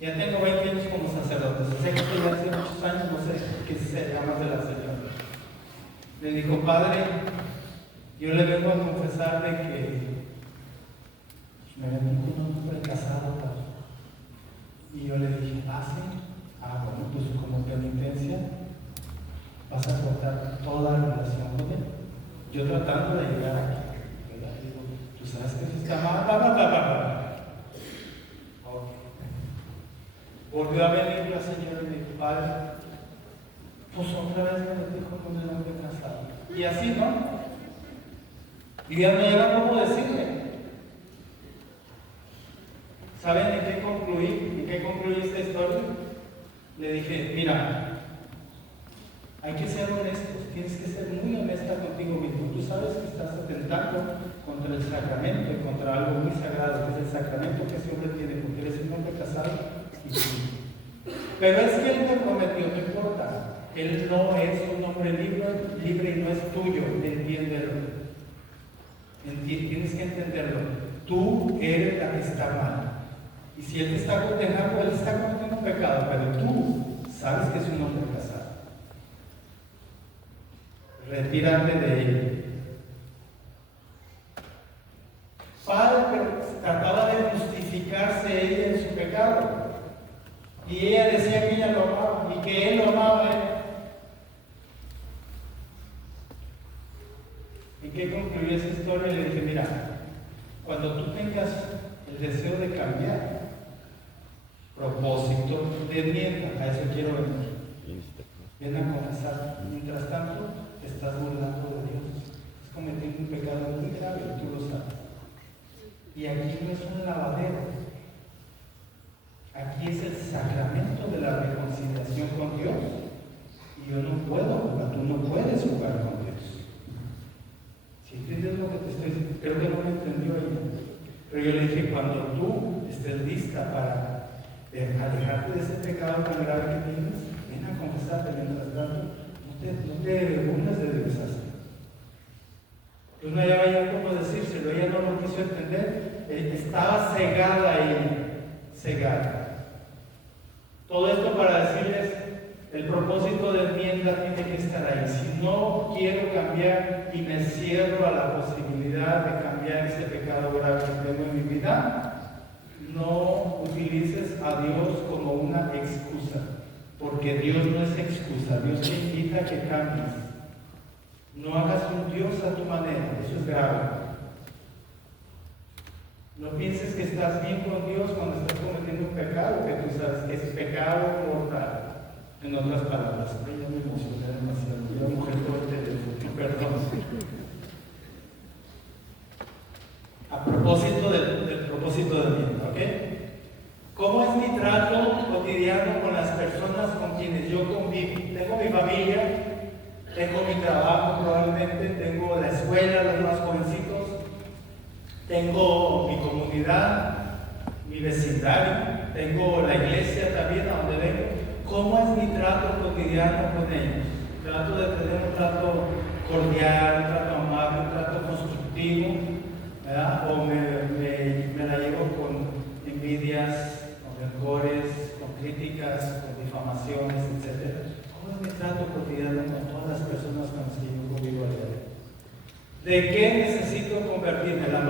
ya tengo 20 años como sacerdote, sé que estoy hace muchos años, no sé qué se llama de la señora. Le dijo, Padre, yo le vengo a confesar de que me vengo con un hombre casado, Padre. Y yo le dije, sí? Bueno, pues como penitencia vas a cortar toda la relación con él. Yo tratando de llegar aquí, ¿verdad? Digo, tú sabes que eso está mal, Okay. Volvió a venir la señora y me dijo, Padre, pues otra vez me metí con el hombre casado. Y así, ¿no? Y ya no llega cómo decirle. ¿Saben en qué concluí? ¿En qué concluí esta historia? Le dije, mira, hay que ser honestos, tienes que ser muy honesta contigo mismo. Tú sabes que estás atentando contra el sacramento y contra algo muy sagrado, que es el sacramento que ese hombre tiene, porque eres un hombre casado y tú. Pero es que él me prometió, no importa, él no es un hombre libre y no es tuyo, entiéndelo. Tienes que entenderlo. Tú eres la que está mal. Y si él te está condenando, él está cometiendo un pecado, pero tú sabes que es un hombre casado. Retírate de él. Padre, pero trataba de justificarse ella en su pecado. Y ella decía que ella lo amaba y que él lo amaba a él. ¿Y qué concluyó esa historia? Le dije, mira, cuando tú tengas el deseo de cambiar, propósito de enmienda, a eso quiero venir. Ven a confesar. Mientras tanto, te estás burlando de Dios. Estás cometiendo un pecado muy grave y tú lo sabes. Y aquí no es un lavadero. Aquí es el sacramento de la reconciliación con Dios. Y yo no puedo jugar, tú no puedes jugar con Dios. Si entiendes lo que te estoy diciendo, creo que no me entendió ella. Pero yo le dije, cuando tú estés lista para alejarte de ese pecado tan grave que tienes, ven a confesarte. Mientras tanto, no te burles de Dios así. Pues no había ya cómo decírselo, ella no lo quiso entender, estaba cegada ella, cegada. Todo esto para decirles, el propósito de enmienda tiene que estar ahí. Si no quiero cambiar y me cierro a la posibilidad de cambiar ese pecado grave que tengo en mi vida, no utilices a Dios como una excusa, porque Dios no es excusa, Dios te invita a que cambies. No hagas un Dios a tu manera, eso es grave. No pienses que estás bien con Dios cuando estás cometiendo un pecado, que tú sabes que es pecado mortal. En otras palabras, ay, ya me emocioné demasiado. La mujer fuerte, perdón. A propósito del propósito de vida, ¿ok? ¿Cómo es mi trato cotidiano con las personas con quienes yo convivo? Tengo mi familia, tengo mi trabajo probablemente, tengo la escuela, los más jovencitos, tengo mi comunidad, mi vecindario, tengo la iglesia también a donde vengo. ¿Cómo es mi trato cotidiano con ellos? Trato de tener un trato cordial, un trato amable, un trato constructivo, ¿verdad? O me la llevo con envidias, con rencores, con críticas, con difamaciones, etc. ¿Cómo es mi trato cotidiano con todas las personas con las que yo convivo a diario? ¿De qué necesito convertirme? La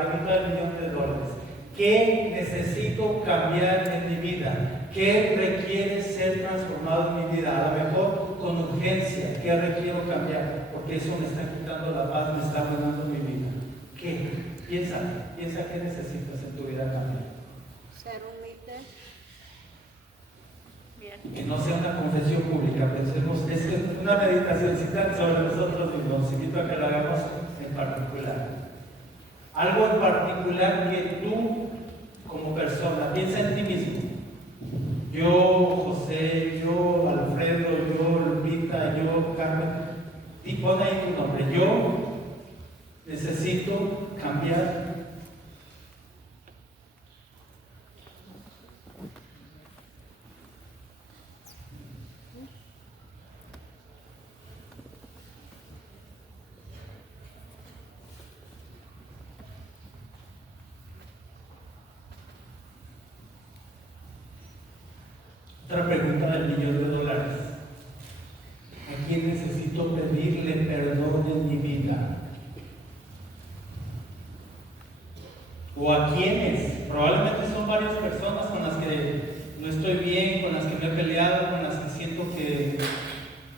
pregunta del $1.000.000. ¿Qué necesito cambiar en mi vida? ¿Qué requiere ser transformado en mi vida? A lo mejor con urgencia. ¿Qué requiero cambiar? Porque eso me está quitando la paz, me está arruinando mi vida. ¿Qué? Piensa qué necesitas en tu vida cambiar. Ser humilde. Bien. Y que no sea una confesión pública. Pensemos, es una meditacióncita sobre nosotros mismos. Os invito a que la hagamos en particular. Algo en particular que tú, como persona, piensa en ti mismo. Yo, José, yo, Alfredo, yo, Lupita, yo, Carmen. Y pon ahí tu nombre. Yo necesito cambiar. Otra pregunta del $1.000.000. ¿A quién necesito pedirle perdón en mi vida? ¿O a quiénes? Probablemente son varias personas con las que no estoy bien, con las que me he peleado, con las que siento que...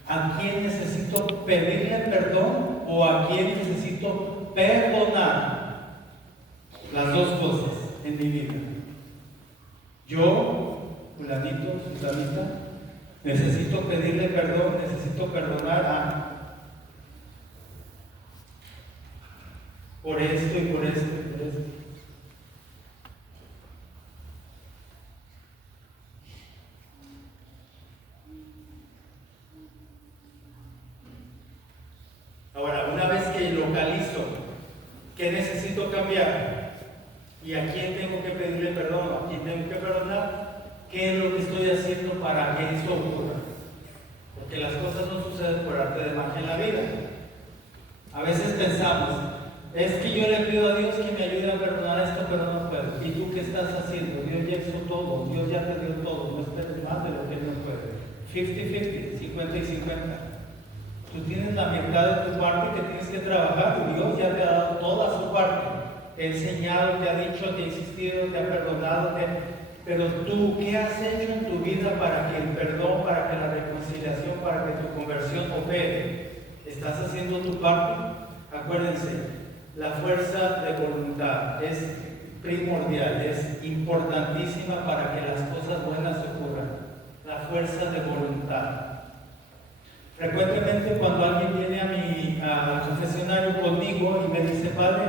¿A quién necesito pedirle perdón o a quién necesito perdonar? Las dos cosas en mi vida. Yo, fulanito, susanita, necesito pedirle perdón, necesito perdonar a... por esto y por esto y por esto. Ahora, una vez que localizo qué necesito cambiar y a quién tengo que pedirle perdón, a quién tengo que perdonar, ¿qué es lo que estoy haciendo para que eso ocurra? Porque las cosas no suceden por arte de magia en la vida. A veces pensamos, es que yo le pido a Dios que me ayude a perdonar esto, pero no puedo. ¿Y tú qué estás haciendo? Dios ya hizo todo, Dios ya te dio todo, no esperes más de lo que Él no puede. 50-50, 50 y 50. Tú tienes la mitad de tu parte que tienes que trabajar y Dios ya te ha dado toda su parte. Te ha enseñado, te ha dicho, te ha insistido, te ha perdonado, pero tú, ¿qué has hecho en tu vida para que el perdón, para que la reconciliación, para que tu conversión opere? ¿Estás haciendo tu parte? Acuérdense, la fuerza de voluntad es primordial, es importantísima para que las cosas buenas ocurran. La fuerza de voluntad. Frecuentemente cuando alguien viene al confesionario conmigo y me dice, Padre,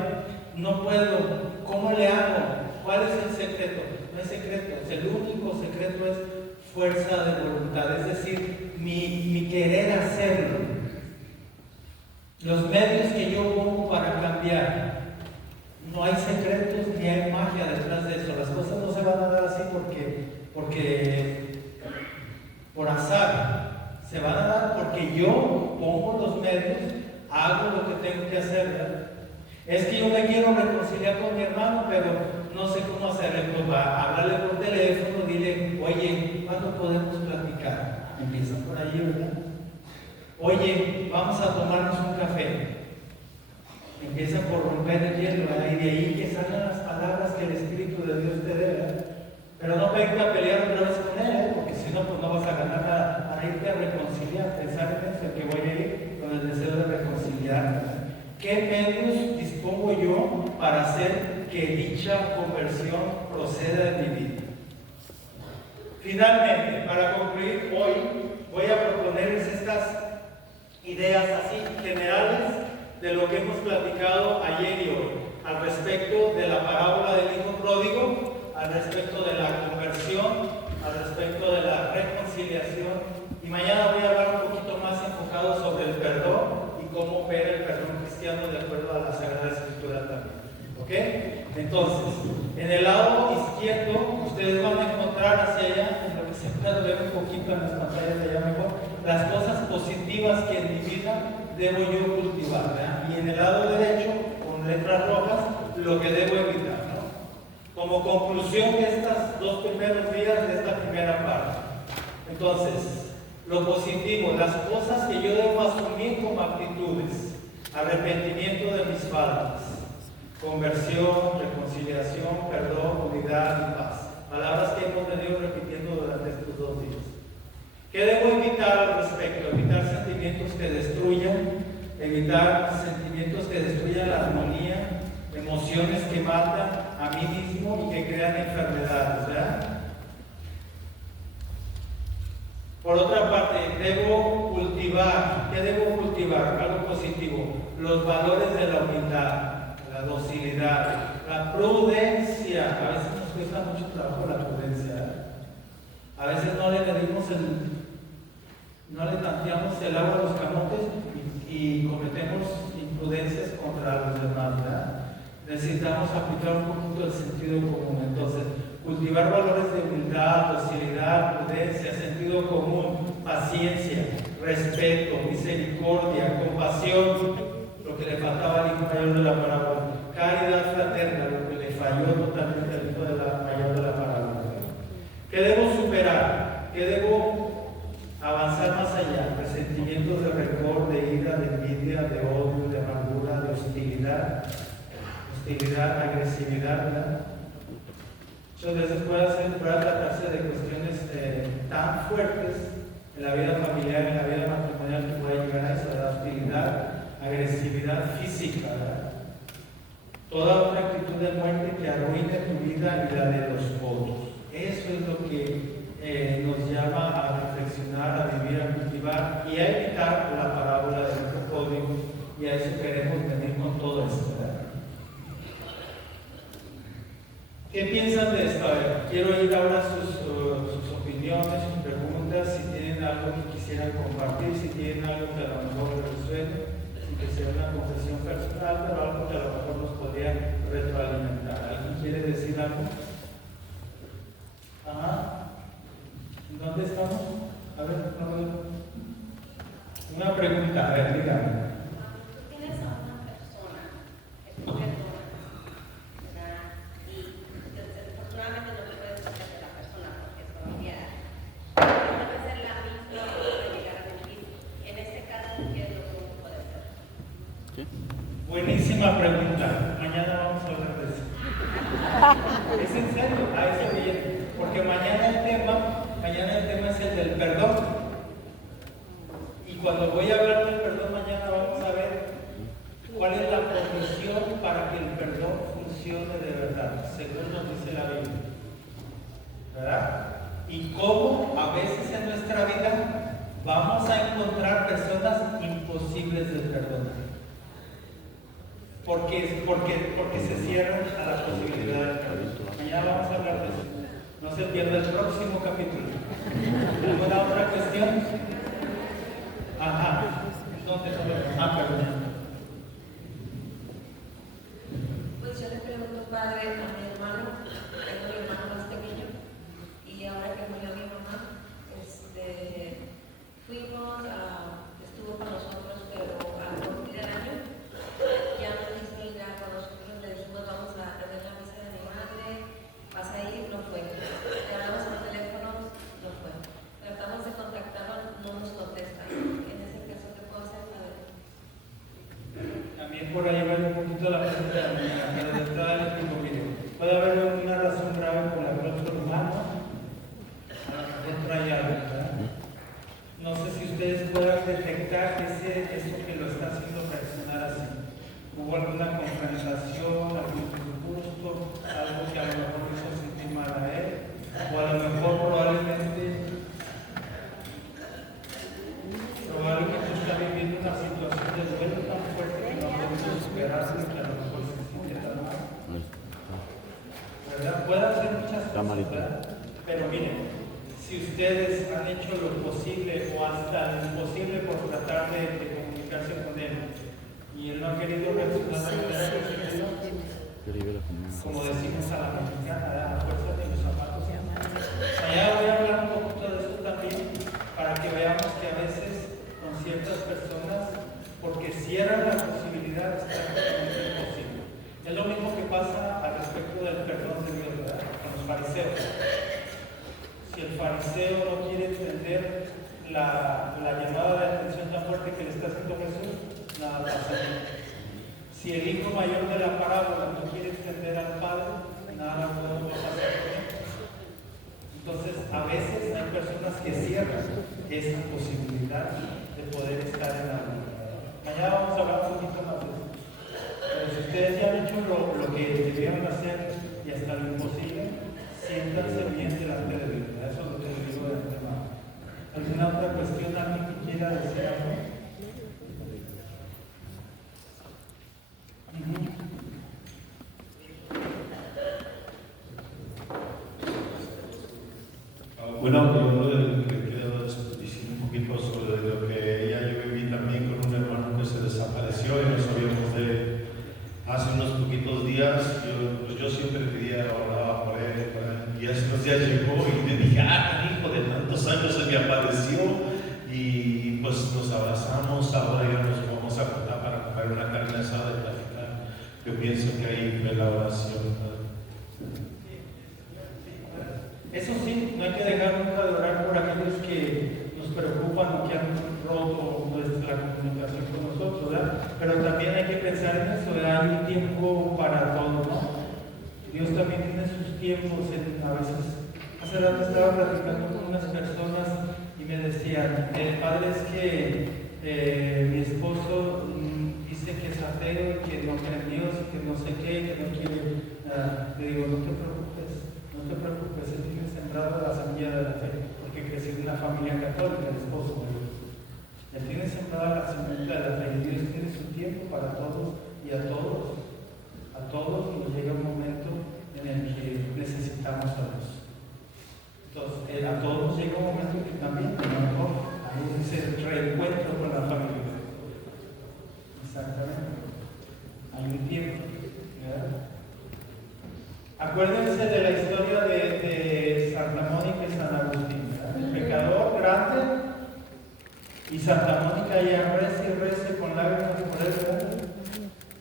no puedo, ¿cómo le hago? ¿Cuál es el secreto? No es secreto, el único secreto es fuerza de voluntad, es decir, mi querer hacerlo. Los medios que yo pongo para cambiar, no hay secretos ni hay magia detrás de eso. Las cosas no se van a dar así porque por azar. Se van a dar porque yo pongo los medios, hago lo que tengo que hacer, ¿verdad? Es que yo me quiero reconciliar con mi hermano, pero no sé cómo hacerlo. Pues háblale por teléfono, dile, oye, ¿cuándo podemos platicar? Empieza por ahí, ¿verdad? Oye, vamos a tomarnos un café. Empieza por romper el hielo, ¿verdad? Y de ahí que salgan las palabras que el Espíritu de Dios te dé, ¿verdad? Pero no venga a pelear otra vez con él, porque si no, pues no vas a ganar nada. Para irte a reconciliar, pensar en eso, que voy a ir con el deseo de reconciliar. ¿Qué medios dispongo yo para hacer que dicha conversión proceda de mi vida? Finalmente, para concluir hoy, voy a proponerles estas ideas así generales de lo que hemos platicado ayer y hoy, al respecto de la parábola del hijo pródigo, al respecto de la conversión, al respecto de la reconciliación, y mañana voy a hablar un poquito más enfocado sobre el perdón y cómo opera el perdón cristiano de acuerdo a la Sagrada Escritura también. ¿Ok? Entonces, en el lado izquierdo, ustedes van a encontrar hacia allá, en lo que se puede ver un poquito en las pantallas de allá mejor, las cosas positivas que en mi vida debo yo cultivar, ¿verdad? Y en el lado derecho, con letras rojas, lo que debo evitar, ¿no? Como conclusión de estos 2 primeros días de esta primera parte. Entonces, lo positivo, las cosas que yo debo asumir como actitudes: arrepentimiento de mis faltas, conversión, reconciliación, perdón, unidad y paz. Palabras que hemos venido repitiendo durante estos 2 días. ¿Qué debo evitar al respecto? Evitar sentimientos que destruyan, evitar sentimientos que destruyan la armonía, emociones que matan a mí mismo y que crean enfermedades, ¿verdad? Por otra parte, debo cultivar. ¿Qué debo cultivar? Algo positivo. Los valores de la humildad, la docilidad, la prudencia. A veces nos cuesta mucho trabajo la prudencia. A veces no le tanteamos el agua a los camotes y cometemos imprudencias contra los demás, ¿verdad? Necesitamos aplicar un poquito el sentido común. Entonces, cultivar valores de humildad, docilidad, prudencia, sentido común, paciencia, respeto, misericordia, compasión, lo que le faltaba al hijo mayor de la parábola, caridad fraterna, lo que le falló totalmente al hijo mayor de la parábola. ¿Qué debo superar? ¿Qué debo avanzar más allá? Resentimientos de rencor, de ira, de envidia, de odio, de amargura, de hostilidad, agresividad, ¿verdad? Muchas veces puede tratarse de cuestiones tan fuertes en la vida familiar, en la vida matrimonial, que puede llegar a eso, la hostilidad, agresividad física, ¿verdad? Toda otra actitud de muerte que arruine tu vida y la de los otros. Eso es lo que nos llama a reflexionar, a vivir, a cultivar y a evitar la parábola del hijo pródigo, y a eso queremos venir con todo esto, ¿verdad? ¿Qué piensan de esto? A ver, quiero oír ahora sus opiniones, sus preguntas, si tienen algo que quisieran compartir, si tienen algo que a lo mejor les resuene, sin que sea una confesión personal, pero algo que a lo mejor nos podría retroalimentar. ¿Alguien quiere decir algo? Ajá. ¿Dónde estamos? A ver, no veo. Una pregunta, a ver, dígame. Tienes a una persona que tú perdonas, ¿verdad? Y desafortunadamente no te puedes hacer de la persona porque es familiar. Debe ser la misma para llegar a mentir. En este caso, ¿qué es lo que uno puede hacer? ¿Sí? Buenísima pregunta. Mañana vamos a hablar de eso. ¿Es en serio? A eso viene. Porque mañana el tema es el del perdón. Y cuando voy a hablar del perdón mañana vamos a ver cuál es la condición para que el perdón funcione de verdad, según nos dice la Biblia. ¿Verdad? Y cómo a veces en nuestra vida vamos a encontrar personas imposibles de perdonar. Porque se cierran a la posibilidad del perdón. Mañana vamos a hablar de eso. No se pierda el próximo capítulo. ¿Alguna otra cuestión? Ajá. ¿Dónde está? Ah, perdón. Pues yo le pregunto, padre, a mi hermano, tengo mi hermano más pequeño, y ahora que murió mi mamá, estuvo con nosotros, pero al cumplir el año, ya no quiso ir ya con nosotros, le dijimos, vamos a tener la misa de mi madre, vas a ir, no fue. Le hablamos por teléfono, no fue. Tratamos de contactarlo, no nos contesta. En ese caso, ¿qué puedo hacer, padre? También por ahí va un poquito la pregunta de la mañana, pero de entrada les digo, mire, puede haber una razón grave por la cual su hermano dentro hay algo, ¿verdad? No sé si ustedes puedan detectar eso que lo está haciendo reaccionar así. Hubo alguna confrontación, algún disgusto, algo que a lo mejor hizo sentir mal a él, o a lo mejor probablemente Marita. ¿verdad? Pero miren, si ustedes han hecho lo posible o hasta lo imposible por tratar de comunicarse con él y él no ha querido reaccionar de manera que se quedó, como decimos a la mexicana, a la fuerza de los zapatos. Allá voy a hablar un poquito de esto también para que veamos que a veces con ciertas personas, porque cierran la posibilidad de estar totalmente imposible. Es lo mismo que pasa al respecto del perdón de Dios, ¿verdad? Con los fariseos. Si el fariseo no quiere entender la llamada de atención tan fuerte que le está haciendo Jesús, nada pasa. Si el hijo mayor de la parábola no quiere entender al padre, nada puede pasar con él. Entonces, a veces hay personas que cierran esa posibilidad de poder estar en la vida. Mañana vamos a hablar un poquito más de eso. Pero si ustedes ya han hecho lo que debieron hacer y hasta lo imposible, siéntanse bien delante de Dios. Eso es lo que les digo de antemano. ¿Alguna otra cuestión, alguien que quiera decir algo? Bueno, yo le quiero decir un poquito sobre lo que yo viví también con un hermano que se desapareció y no sabíamos de él. Hace unos poquitos días, yo siempre pedía, oraba por él, y hace unos días llegó y le dije, hijo de tantos años se me apareció, y pues nos abrazamos, ahora ya nos vamos a juntar para comer una carne asada y platicar. Yo pienso que ahí fue la oración, ¿verdad? Eso sí, no hay que dejar nunca de orar por aquellos que nos preocupan o que han roto la comunicación con nosotros, ¿verdad? Pero también hay que pensar en eso, ¿verdad? Hay un tiempo para todo, ¿no? Dios también tiene sus tiempos, a veces. Hace rato estaba platicando con unas personas y me decían, padre, es que mi esposo dice que es ateo y que no cree en Dios y que no sé qué, que no quiere. Le digo, no te preocupes, él tiene sembrado la semilla de la fe, porque creció en una familia católica, el esposo de Dios. Él tiene sembrada la semilla de la fe y Dios tiene su tiempo para todos y a todos nos llega un momento en el que necesitamos a Dios. Entonces, a todos nos llega un momento que también, a lo mejor, hay ese reencuentro con la familia. Exactamente. Hay un tiempo, ¿verdad? Acuérdense de la historia de Santa Mónica y San Agustín, ¿verdad? El pecador grande y Santa Mónica ya reza con lágrimas por él, ¿verdad?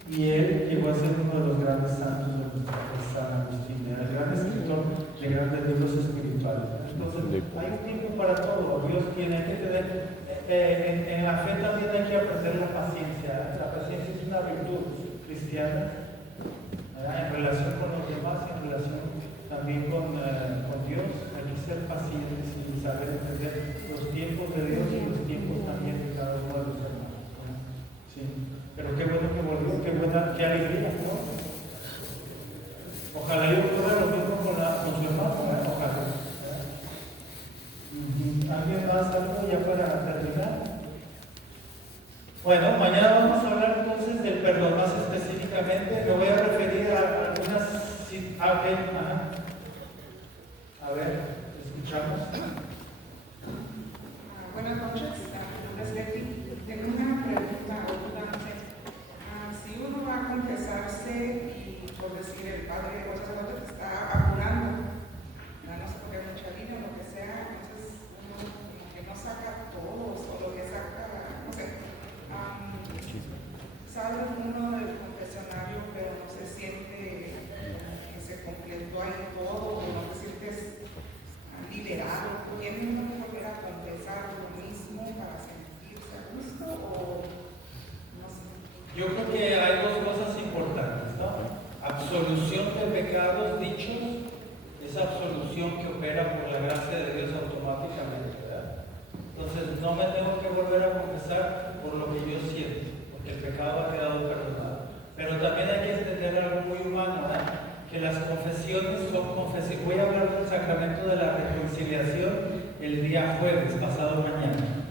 Y él llegó a ser uno de los grandes santos de San Agustín, ¿verdad? El gran escritor de grandes libros espirituales, ¿verdad? Entonces, hay un tiempo para todo. Dios tiene que tener, en la fe también hay que aprender la paciencia, ¿verdad? La paciencia es una virtud cristiana, ¿verdad? En relación con los demás, en relación también con Dios. Hay que ser pacientes y saber entender los tiempos de Dios y los tiempos también de cada uno de los hermanos, ¿verdad? Sí. Pero qué bueno que volvió, qué alegría, ¿no? Ojalá yo ocurra lo mismo con su hermano, ¿verdad? Ojalá, ¿verdad? ¿Alguien más algo ya para terminar? Bueno, mañana vamos a hablar entonces del perdón más específicamente. Me voy a referir a algunas... A ver, escuchamos. Buenas noches, mi nombre es Betty. Tengo una pregunta o duda, no sé. Si uno va a confesarse y por decir el padre o sacerdote te está apurando, no sé, porque hay mucha línea o lo que sea, entonces uno como que no saca todos o lo que saca, no sé. Sale uno del confesionario pero no se siente que se completó ahí todo, o no te sientes liberado. ¿Tiene uno que volver a confesar lo mismo para sentirse a gusto o no sé? Yo creo que hay dos cosas importantes, ¿no? Absolución de pecados dichos, esa absolución que opera por la gracia de Dios automáticamente, ¿verdad? Entonces no me tengo que volver a confesar por lo que yo siento, porque el pecado ha quedado perdonado. Pero también hay que entender algo muy humano, ¿verdad? Que las confesiones son confesiones. Voy a hablar del sacramento de la reconciliación el día jueves, pasado mañana.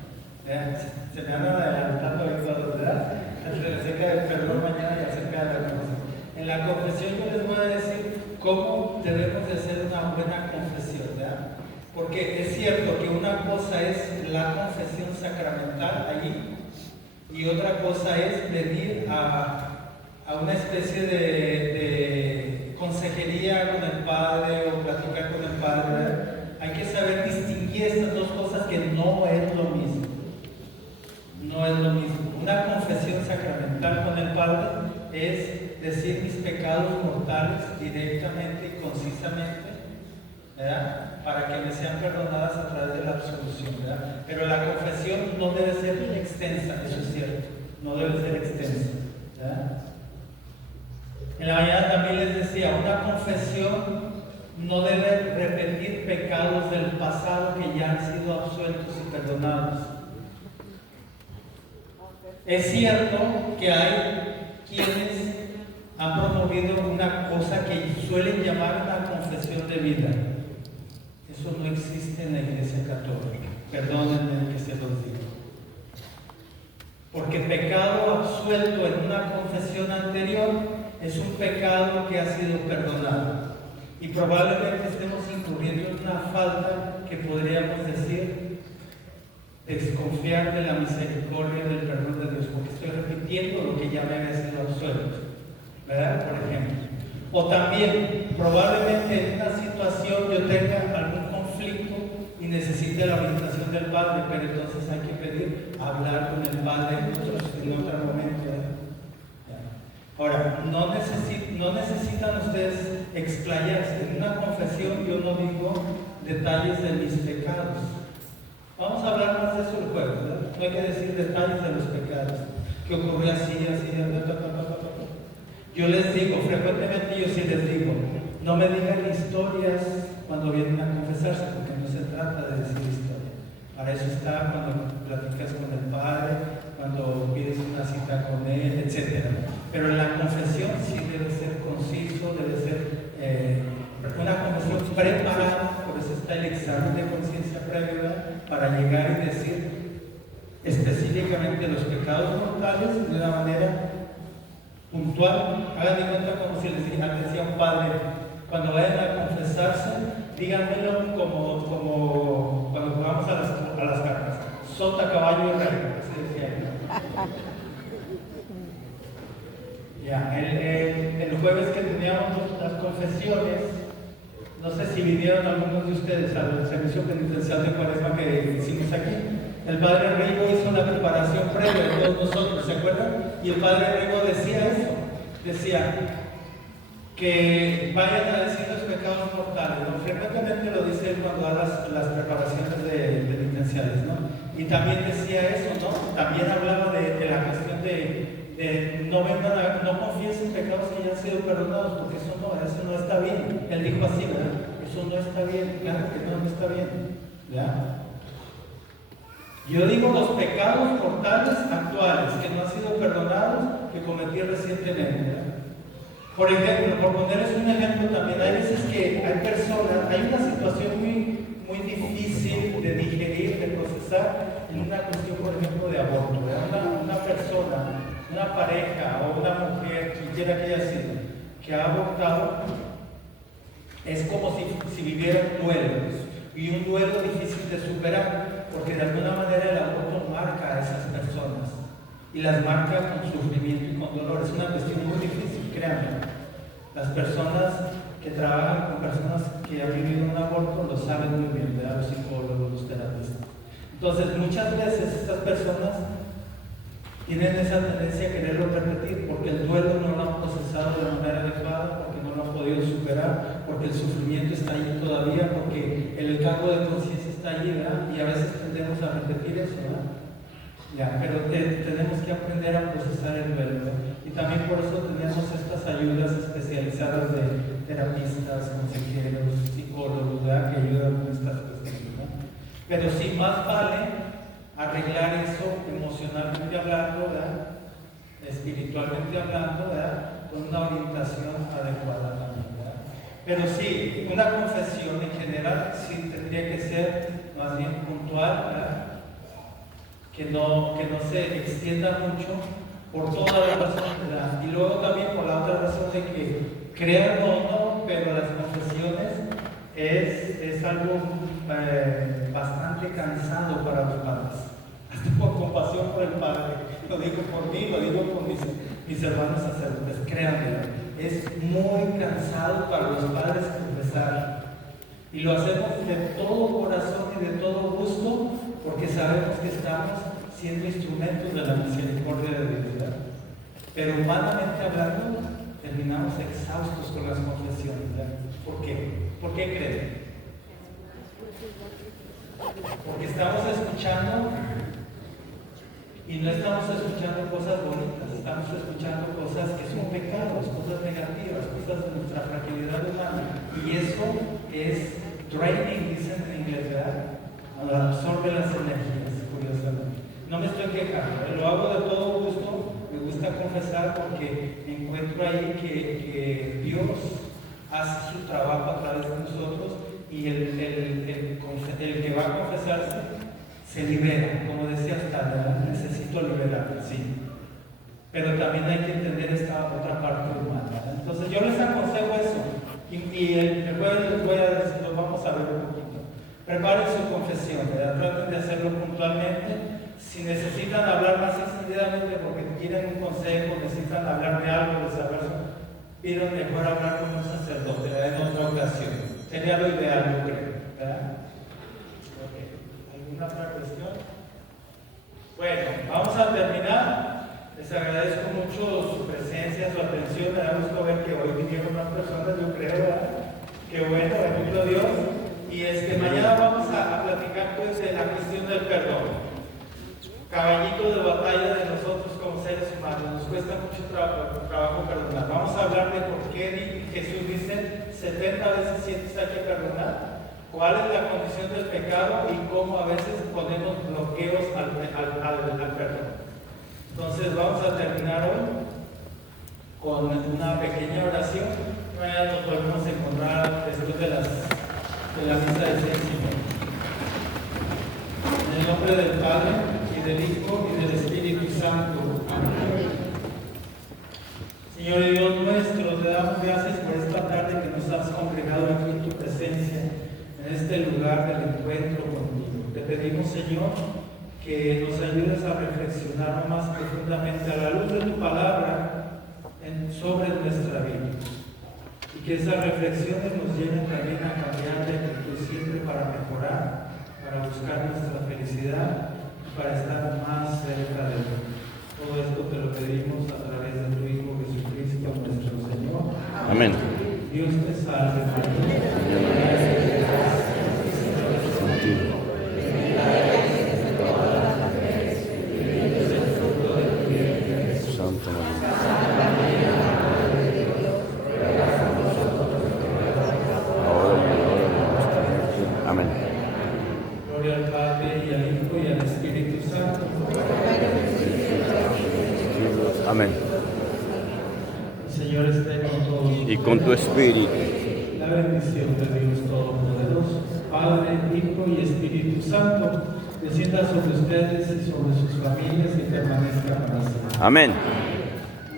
Se me andan adelantando ahí todos, ¿verdad? Acerca del perdón mañana y acerca de la confesión. En la confesión yo les voy a decir cómo debemos de hacer una buena confesión, ¿verdad? Porque es cierto que una cosa es la confesión sacramental allí y otra cosa es venir a una especie de consejería con el Padre o platicar con el Padre, ¿verdad? Hay que saber distinguir estas dos cosas que no es lo mismo. No es lo mismo. Una confesión sacramental con el Padre es decir mis pecados mortales directamente y concisamente, ¿verdad? Para que me sean perdonadas a través de la absolución, ¿verdad? Pero la confesión no debe ser extensa, eso es cierto, no debe ser extensa, ¿verdad? En la mañana también les decía, una confesión no debe repetir pecados del pasado que ya han sido absueltos y perdonados. Es cierto que hay quienes han promovido una cosa que suelen llamar una confesión de vida. Eso no existe en la Iglesia Católica. Perdónenme que se los diga. Porque pecado absuelto en una confesión anterior es un pecado que ha sido perdonado. Y probablemente estemos incurriendo en una falta que podríamos decir desconfiar de la misericordia del perdón de Dios, porque estoy repitiendo lo que ya me había sido absuelto, ¿verdad? Por ejemplo. O también, probablemente en una situación yo tenga algún conflicto y necesite la orientación del Padre, pero entonces hay que pedir hablar con el Padre en otro momento, ¿verdad? Ahora, no necesitan ustedes explayarse. En una confesión yo no digo detalles de mis pecados. Vamos a hablar más de eso el jueves, ¿verdad? No hay que decir detalles de los pecados. Que ocurrió así, Yo les digo, frecuentemente yo sí les digo, no me digan historias cuando vienen a confesarse, porque no se trata de decir historias. Para eso está cuando platicas con el Padre, cuando pides una cita con Él, etc. Pero en la confesión sí debe ser conciso, debe ser una confesión preparada, por eso está el examen de conciencia previa, para llegar y decir específicamente los pecados mortales de una manera puntual. Hagan de cuenta como si les decía un padre, cuando vayan a confesarse, díganmelo como cuando jugamos a las cartas. Sota, caballo y rey, así decía él. Ya, el jueves que teníamos las confesiones, no sé si vinieron algunos de ustedes al servicio penitencial de Cuaresma que hicimos aquí. El Padre Rigo hizo la preparación previa de todos nosotros, ¿se acuerdan? Y el Padre Rigo decía eso, decía que vayan a decir los pecados mortales, ¿no? Frecuentemente lo dice él cuando da las preparaciones penitenciales, ¿no? Y también decía eso, ¿no? También hablaba de la cuestión de no confiesen pecados que ya han sido perdonados, porque eso no está bien. Él dijo así, ¿verdad? Eso no está bien, claro que no está bien, ¿verdad? Yo digo los pecados mortales actuales que no han sido perdonados, que cometí recientemente, ¿verdad? Por ejemplo, por ponerles un ejemplo también, hay veces que hay personas, hay una situación muy difícil de digerir, de procesar en una cuestión, por ejemplo, de aborto, ¿verdad? Una persona, una pareja o una mujer, quien quiera que haya sido, que ha abortado, es como si viviera un duelo, y un duelo difícil de superar, porque de alguna manera el aborto marca a esas personas, y las marca con sufrimiento y con dolor. Es una cuestión muy difícil, créanme. Las personas que trabajan con personas que han vivido un aborto lo saben muy bien, ¿verdad? Los psicólogos, los terapistas. Entonces, muchas veces estas personas tienen esa tendencia a quererlo repetir porque el duelo no lo han procesado de manera adecuada, porque no lo han podido superar, porque el sufrimiento está allí todavía, porque el cargo de conciencia está allí, ¿verdad? Y a veces tendemos a repetir eso, ¿verdad? Ya, pero tenemos que aprender a procesar el duelo, ¿verdad? Y también por eso tenemos estas ayudas especializadas de terapistas, consejeros, psicólogos, ¿verdad? Que ayudan con estas cuestiones, ¿no? Pero sí, más vale arreglar eso emocionalmente hablando, ¿verdad? Espiritualmente hablando, ¿verdad? Con una orientación adecuada también, ¿verdad? Pero sí, una confesión en general sí tendría que ser más bien puntual, ¿verdad? Que no se extienda mucho por todas las razones, ¿verdad? Y luego también por la otra razón de que, crean o no, pero las confesiones es algo bastante cansado para los padres. Hasta por compasión por el padre. Lo digo por mí, lo digo por mis hermanos sacerdotes. Créanme, es muy cansado para los padres confesar. Y lo hacemos de todo corazón y de todo gusto, porque sabemos que estamos siendo instrumentos de la misericordia de Dios, ¿verdad? Pero humanamente hablando, terminamos exhaustos con las confesiones, ¿verdad? ¿Por qué? ¿Por qué creen? Porque estamos escuchando y no estamos escuchando cosas bonitas, estamos escuchando cosas que son pecados, cosas negativas, cosas de nuestra fragilidad humana. Y eso es draining, dicen en inglés, ¿verdad? Absorbe las energías, curiosamente. No me estoy quejando, lo hago de todo gusto, me gusta confesar porque encuentro ahí que Dios hace su trabajo a través de nosotros y el que va a confesarse se libera, como decía usted, necesito liberarme, sí. Pero también hay que entender esta otra parte humana, ¿verdad? Entonces yo les aconsejo eso, y el jueves les voy a decir, lo vamos a ver un poquito. Preparen su confesión, ¿verdad? Traten de hacerlo puntualmente. Si necesitan hablar más extendidamente porque quieren un consejo, necesitan hablar de algo, de saber, pidan mejor hablar con un sacerdote, ¿verdad? En otra ocasión. Sería lo ideal, yo creo, ¿verdad? ¿Alguna otra cuestión? Bueno, vamos a terminar. Les agradezco mucho su presencia, su atención. Me da gusto ver que hoy vinieron más personas, yo creo, ¿verdad? Qué bueno, bendito Dios. Y mañana vamos a platicar pues de la cuestión del perdón. Caballito de batalla de nosotros como seres humanos. Nos cuesta mucho trabajo perdonar. Vamos a hablar de por qué Jesús dice 70 veces 7 hay que perdonar. ¿Cuál es la condición del pecado y cómo a veces ponemos bloqueos al perdón? Entonces vamos a terminar hoy con una pequeña oración. Mañana nos volvemos a encontrar después de la misa de 6:30. En el nombre del Padre, y del Hijo, y del Espíritu Santo. Amén. Señor Dios nuestro, te damos gracias por esta tarde que nos has congregado aquí en tu presencia, en este lugar del encuentro contigo. Te pedimos, Señor, que nos ayudes a reflexionar más profundamente a la luz de tu palabra sobre nuestra vida. Y que esas reflexiones nos lleven también a cambiar de actitud siempre para mejorar, para buscar nuestra felicidad, para estar más cerca de Dios. Todo esto te lo pedimos a través de tu Hijo Jesucristo, nuestro Señor. Amén. Dios te salve, María. Santo María. Ahora y a la hora de nuestra muerte. Amén. Gloria al Padre, y al Hijo, y al Espíritu Santo. Amén. El Señor esté con todos. Y con tu espíritu. La bendición de Dios Todopoderoso, Padre, Hijo y Espíritu Santo, descienda sobre ustedes y sobre sus familias y permanezca para siempre. Amén.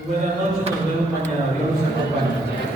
Buenas noches, nos vemos mañana. Dios los acompañe.